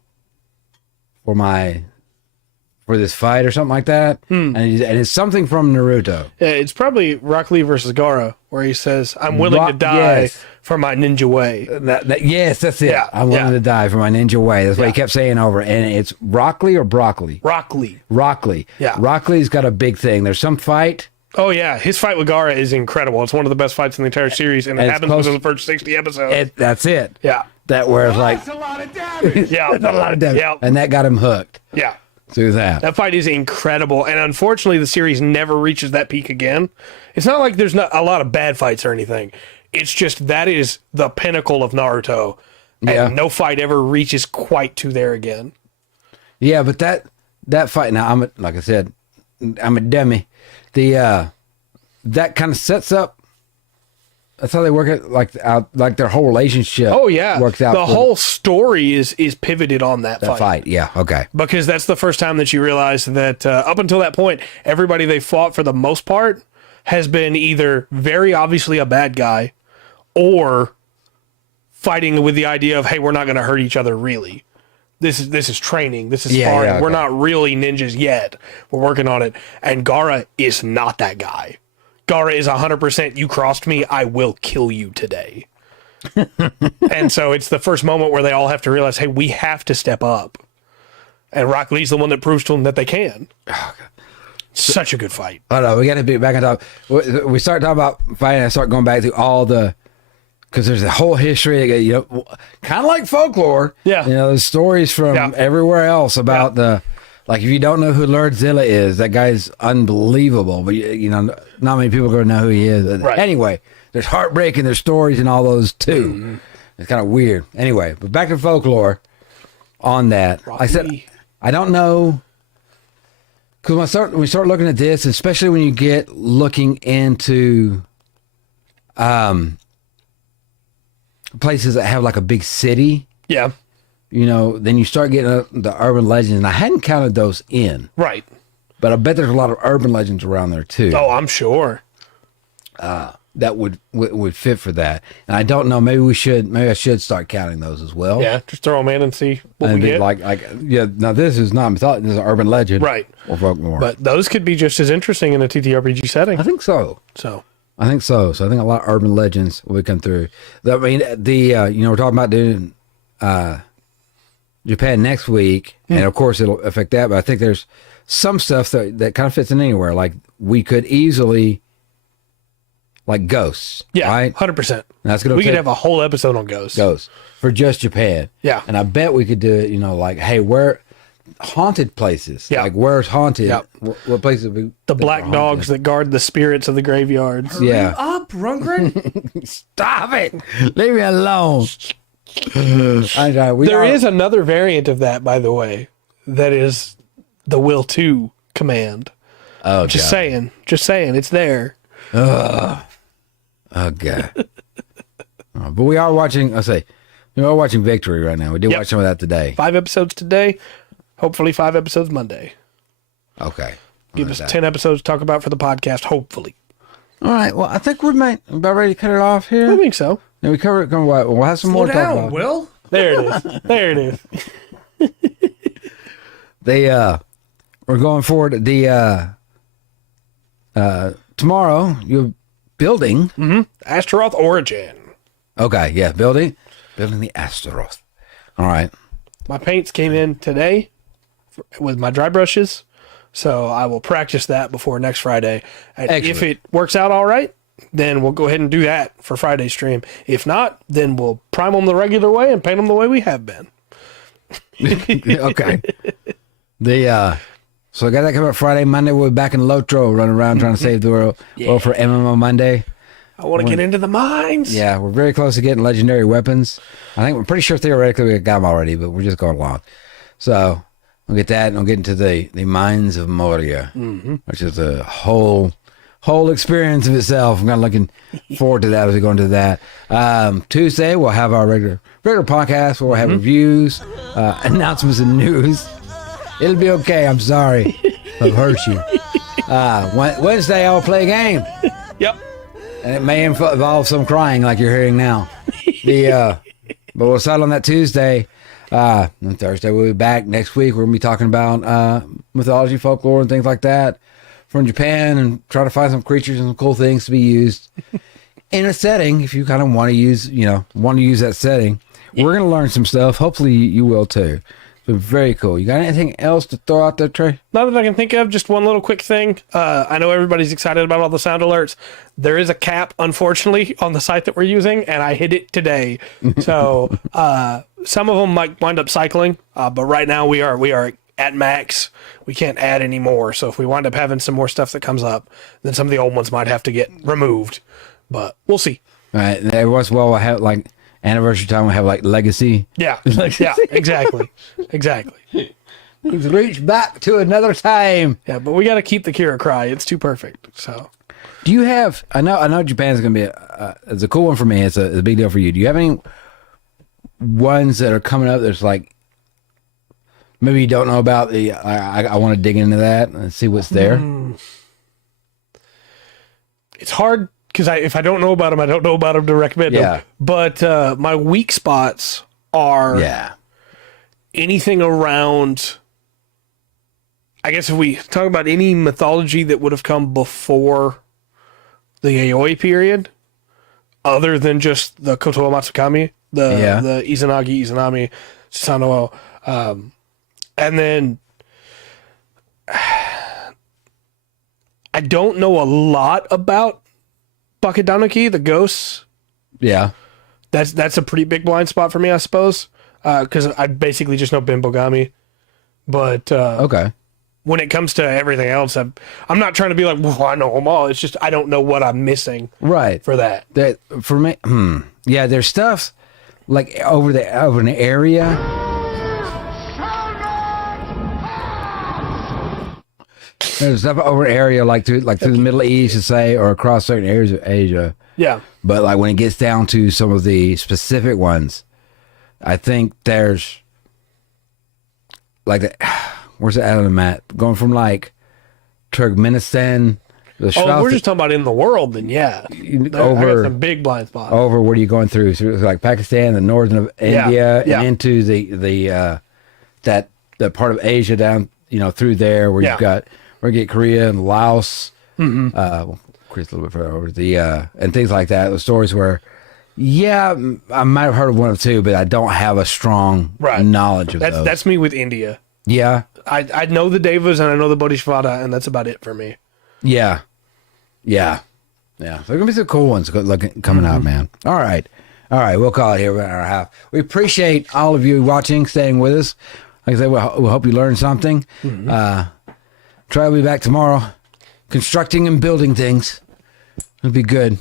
for this fight," or something like that. And it's something from Naruto. Yeah, it's probably Rock Lee versus Gaara, where he says, "I'm willing to die for my ninja way." Yes, that's it. Yeah, I'm willing to die for my ninja way. That's what he kept saying over. And it's Rock Lee or Broccoli? Rock Lee. Rock Lee. Yeah. Rock Lee's got a big thing. There's some fight. Oh, yeah. His fight with Gaara is incredible. It's one of the best fights in the entire series, and it happens within the first 60 episodes. That's it. Yeah. That where it's like... That's a lot of damage. Yeah. That's a lot of damage. Yeah. And that got him hooked. Yeah. Through that. That fight is incredible, and unfortunately, the series never reaches that peak again. It's not like there's not a lot of bad fights or anything. It's just that is the pinnacle of Naruto, and no fight ever reaches quite to there again. Yeah, but that fight, now like I said, I'm a dummy. That kind of sets up. That's how they work it, like their whole relationship. Oh yeah, works out. The whole story is pivoted on that fight. Yeah, okay. Because that's the first time that you realize that up until that point, everybody they fought for the most part has been either very obviously a bad guy, or fighting with the idea of, hey, we're not going to hurt each other really. This is training. This is sparring. Yeah, okay. We're not really ninjas yet. We're working on it. And Gaara is not that guy. Gaara is 100%, you crossed me, I will kill you today. And so it's the first moment where they all have to realize, hey, we have to step up. And Rock Lee's the one that proves to them that they can. Oh, such a good fight. Oh no, we got to be back on top. We start talking about fighting. I start going back to all because there's a whole history, kind of like folklore. Yeah. There's stories from everywhere else about like if you don't know who Lordzilla is, that guy's unbelievable. But not many people are going to know who he is. Right. Anyway, there's heartbreak in their stories and all those too. Mm-hmm. It's kind of weird. Anyway, but back to folklore on that. I said, I don't know. Because when we start looking at this, especially when you get looking into places that have like a big city, Yeah. you know, then you start getting the urban legends. And I hadn't counted those in. Right. But I bet there's a lot of urban legends around there too. Oh, I'm sure. That would fit for that. And I don't know, maybe I should start counting those as well. Yeah, just throw them in and see what And we be get. like, yeah, now this is not mythology, this is an urban legend. Right. Or folklore. But those could be just as interesting in a TTRPG setting. I think so. So I think so. So I think a lot of urban legends will come through. I mean, we're talking about doing Japan next week, and of course it'll affect that. But I think there's some stuff that kind of fits in anywhere. Like we could easily, like ghosts. yeah, right. 100%. That's gonna. We could have a whole episode on ghosts. For just Japan. Yeah. And I bet we could do it. You know, like hey, where haunted places. Yeah. Like where's haunted? Yeah. What places? The black dogs that guard the spirits of the graveyards. Yeah. Up, Rundgren. Stop it! Leave me alone. There is another variant of that, by the way, that is the Will 2 command. Oh, Just saying, it's there. Oh God. But we are watching. We are watching Victory right now. We did watch some of that today. 5 episodes today. Hopefully 5 episodes Monday. Okay. Give us 10 episodes to talk about for the podcast, hopefully. All right. Well, I think we're about ready to cut it off here. I think so. And we cover it. We'll have some Slow more to talk down, about. Will. There it is. There it is. We're going forward. Tomorrow you're building. Astaroth Origin. Okay. Yeah. Building the Astaroth. All right. My paints came in today with my dry brushes, so I will practice that before next Friday. And Excellent. if it works out all right, then we'll go ahead and do that for Friday's stream. If not, then we'll prime them the regular way and paint them the way we have been. Okay. So I got that coming up Friday. Monday we'll be back in Lotro running around trying to save the world. Well, for MMO Monday. I want to get into the mines. Yeah, we're very close to getting legendary weapons. I think we're pretty sure theoretically we got them already, but we're just going along. So we'll get that and we'll get into the Mines of Moria, which is a whole experience of itself. I'm kind of looking forward to that as we go into that. Tuesday we'll have our regular podcast where we'll have reviews, announcements, and news. It'll be okay. I'm sorry I've hurt you. Wednesday I'll play a game. Yep. And it may involve some crying like you're hearing now. But we'll settle on that Tuesday. And Thursday we'll be back. Next week we're going to be talking about mythology, folklore, and things like that from Japan, and try to find some creatures and some cool things to be used in a setting. If you kind of want to use that setting, we're going to learn some stuff. Hopefully you will too. It's very cool. You got anything else to throw out there, Trey? Not that I can think of, just one little quick thing. I know everybody's excited about all the sound alerts. There is a cap, unfortunately, on the site that we're using, and I hit it today. So some of them might wind up cycling, but right now we are at max. We can't add any more. So if we wind up having some more stuff that comes up, then some of the old ones might have to get removed. But we'll see. All right. And every once in a while we'll have like anniversary time. We'll have like legacy. Yeah. Yeah, exactly. Exactly. We've reached back to another time. Yeah, but we got to keep the Kira cry. It's too perfect. So Do you have? I know Japan's going to be it's a cool one for me. It's a big deal for you. Do you have any ones that are coming up? That's like maybe you don't know about. I want to dig into that and see what's there. It's hard because if I don't know about them, I don't know about them to recommend them. But my weak spots are anything around. I guess if we talk about any mythology that would have come before the Yayoi period, other than just the Kotoa Matsukami, the Izanagi, Izanami, Susanoo, and then I don't know a lot about Bakedanuki, the ghosts. Yeah. That's a pretty big blind spot for me, I suppose, because I basically just know Bimbogami. But okay. when it comes to everything else, I'm not trying to be like, well, I know them all. It's just I don't know what I'm missing Right. for that. That for me, yeah. There's stuff like over an area. There's stuff over an area like through the Middle East, to say, or across certain areas of Asia. Yeah. But like when it gets down to some of the specific ones, I think there's like where's the on the map? Going from like Turkmenistan. We're just talking about in the world, then yeah. I got some big blind spots. Over where are you going through? Through like Pakistan, the northern of India, and into the part of Asia down, through there where you've got where you get Korea and Laos. Mm-hmm. Korea's a little bit further over and things like that. The stories where, I might have heard of one or two, but I don't have a strong knowledge of those. That's me with India. Yeah. I know the Devas and I know the Bodhisattva, and that's about it for me. Yeah. Yeah. Yeah. There's going to be some cool ones coming out, man. All right. We'll call it here about an hour and a half. We appreciate all of you watching, staying with us. Like I said, we hope you learned something. Mm-hmm. Try to be back tomorrow, constructing and building things. It'll be good.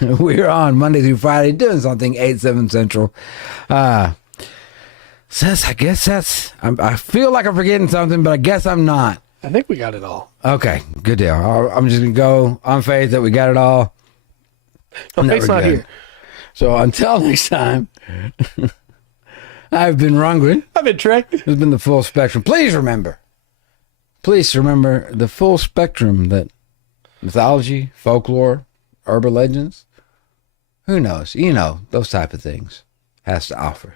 We're on Monday through Friday doing something 8-7 Central. I guess I feel like I'm forgetting something, but I guess I'm not. I think we got it all. Okay, good deal. I'm just going to go on faith that we got it all. Faith's not here. So until next time, I've been Rungren. I've been Trey. This has been the Full Spectrum. Please remember the full spectrum that mythology, folklore, urban legends, who knows, those type of things has to offer.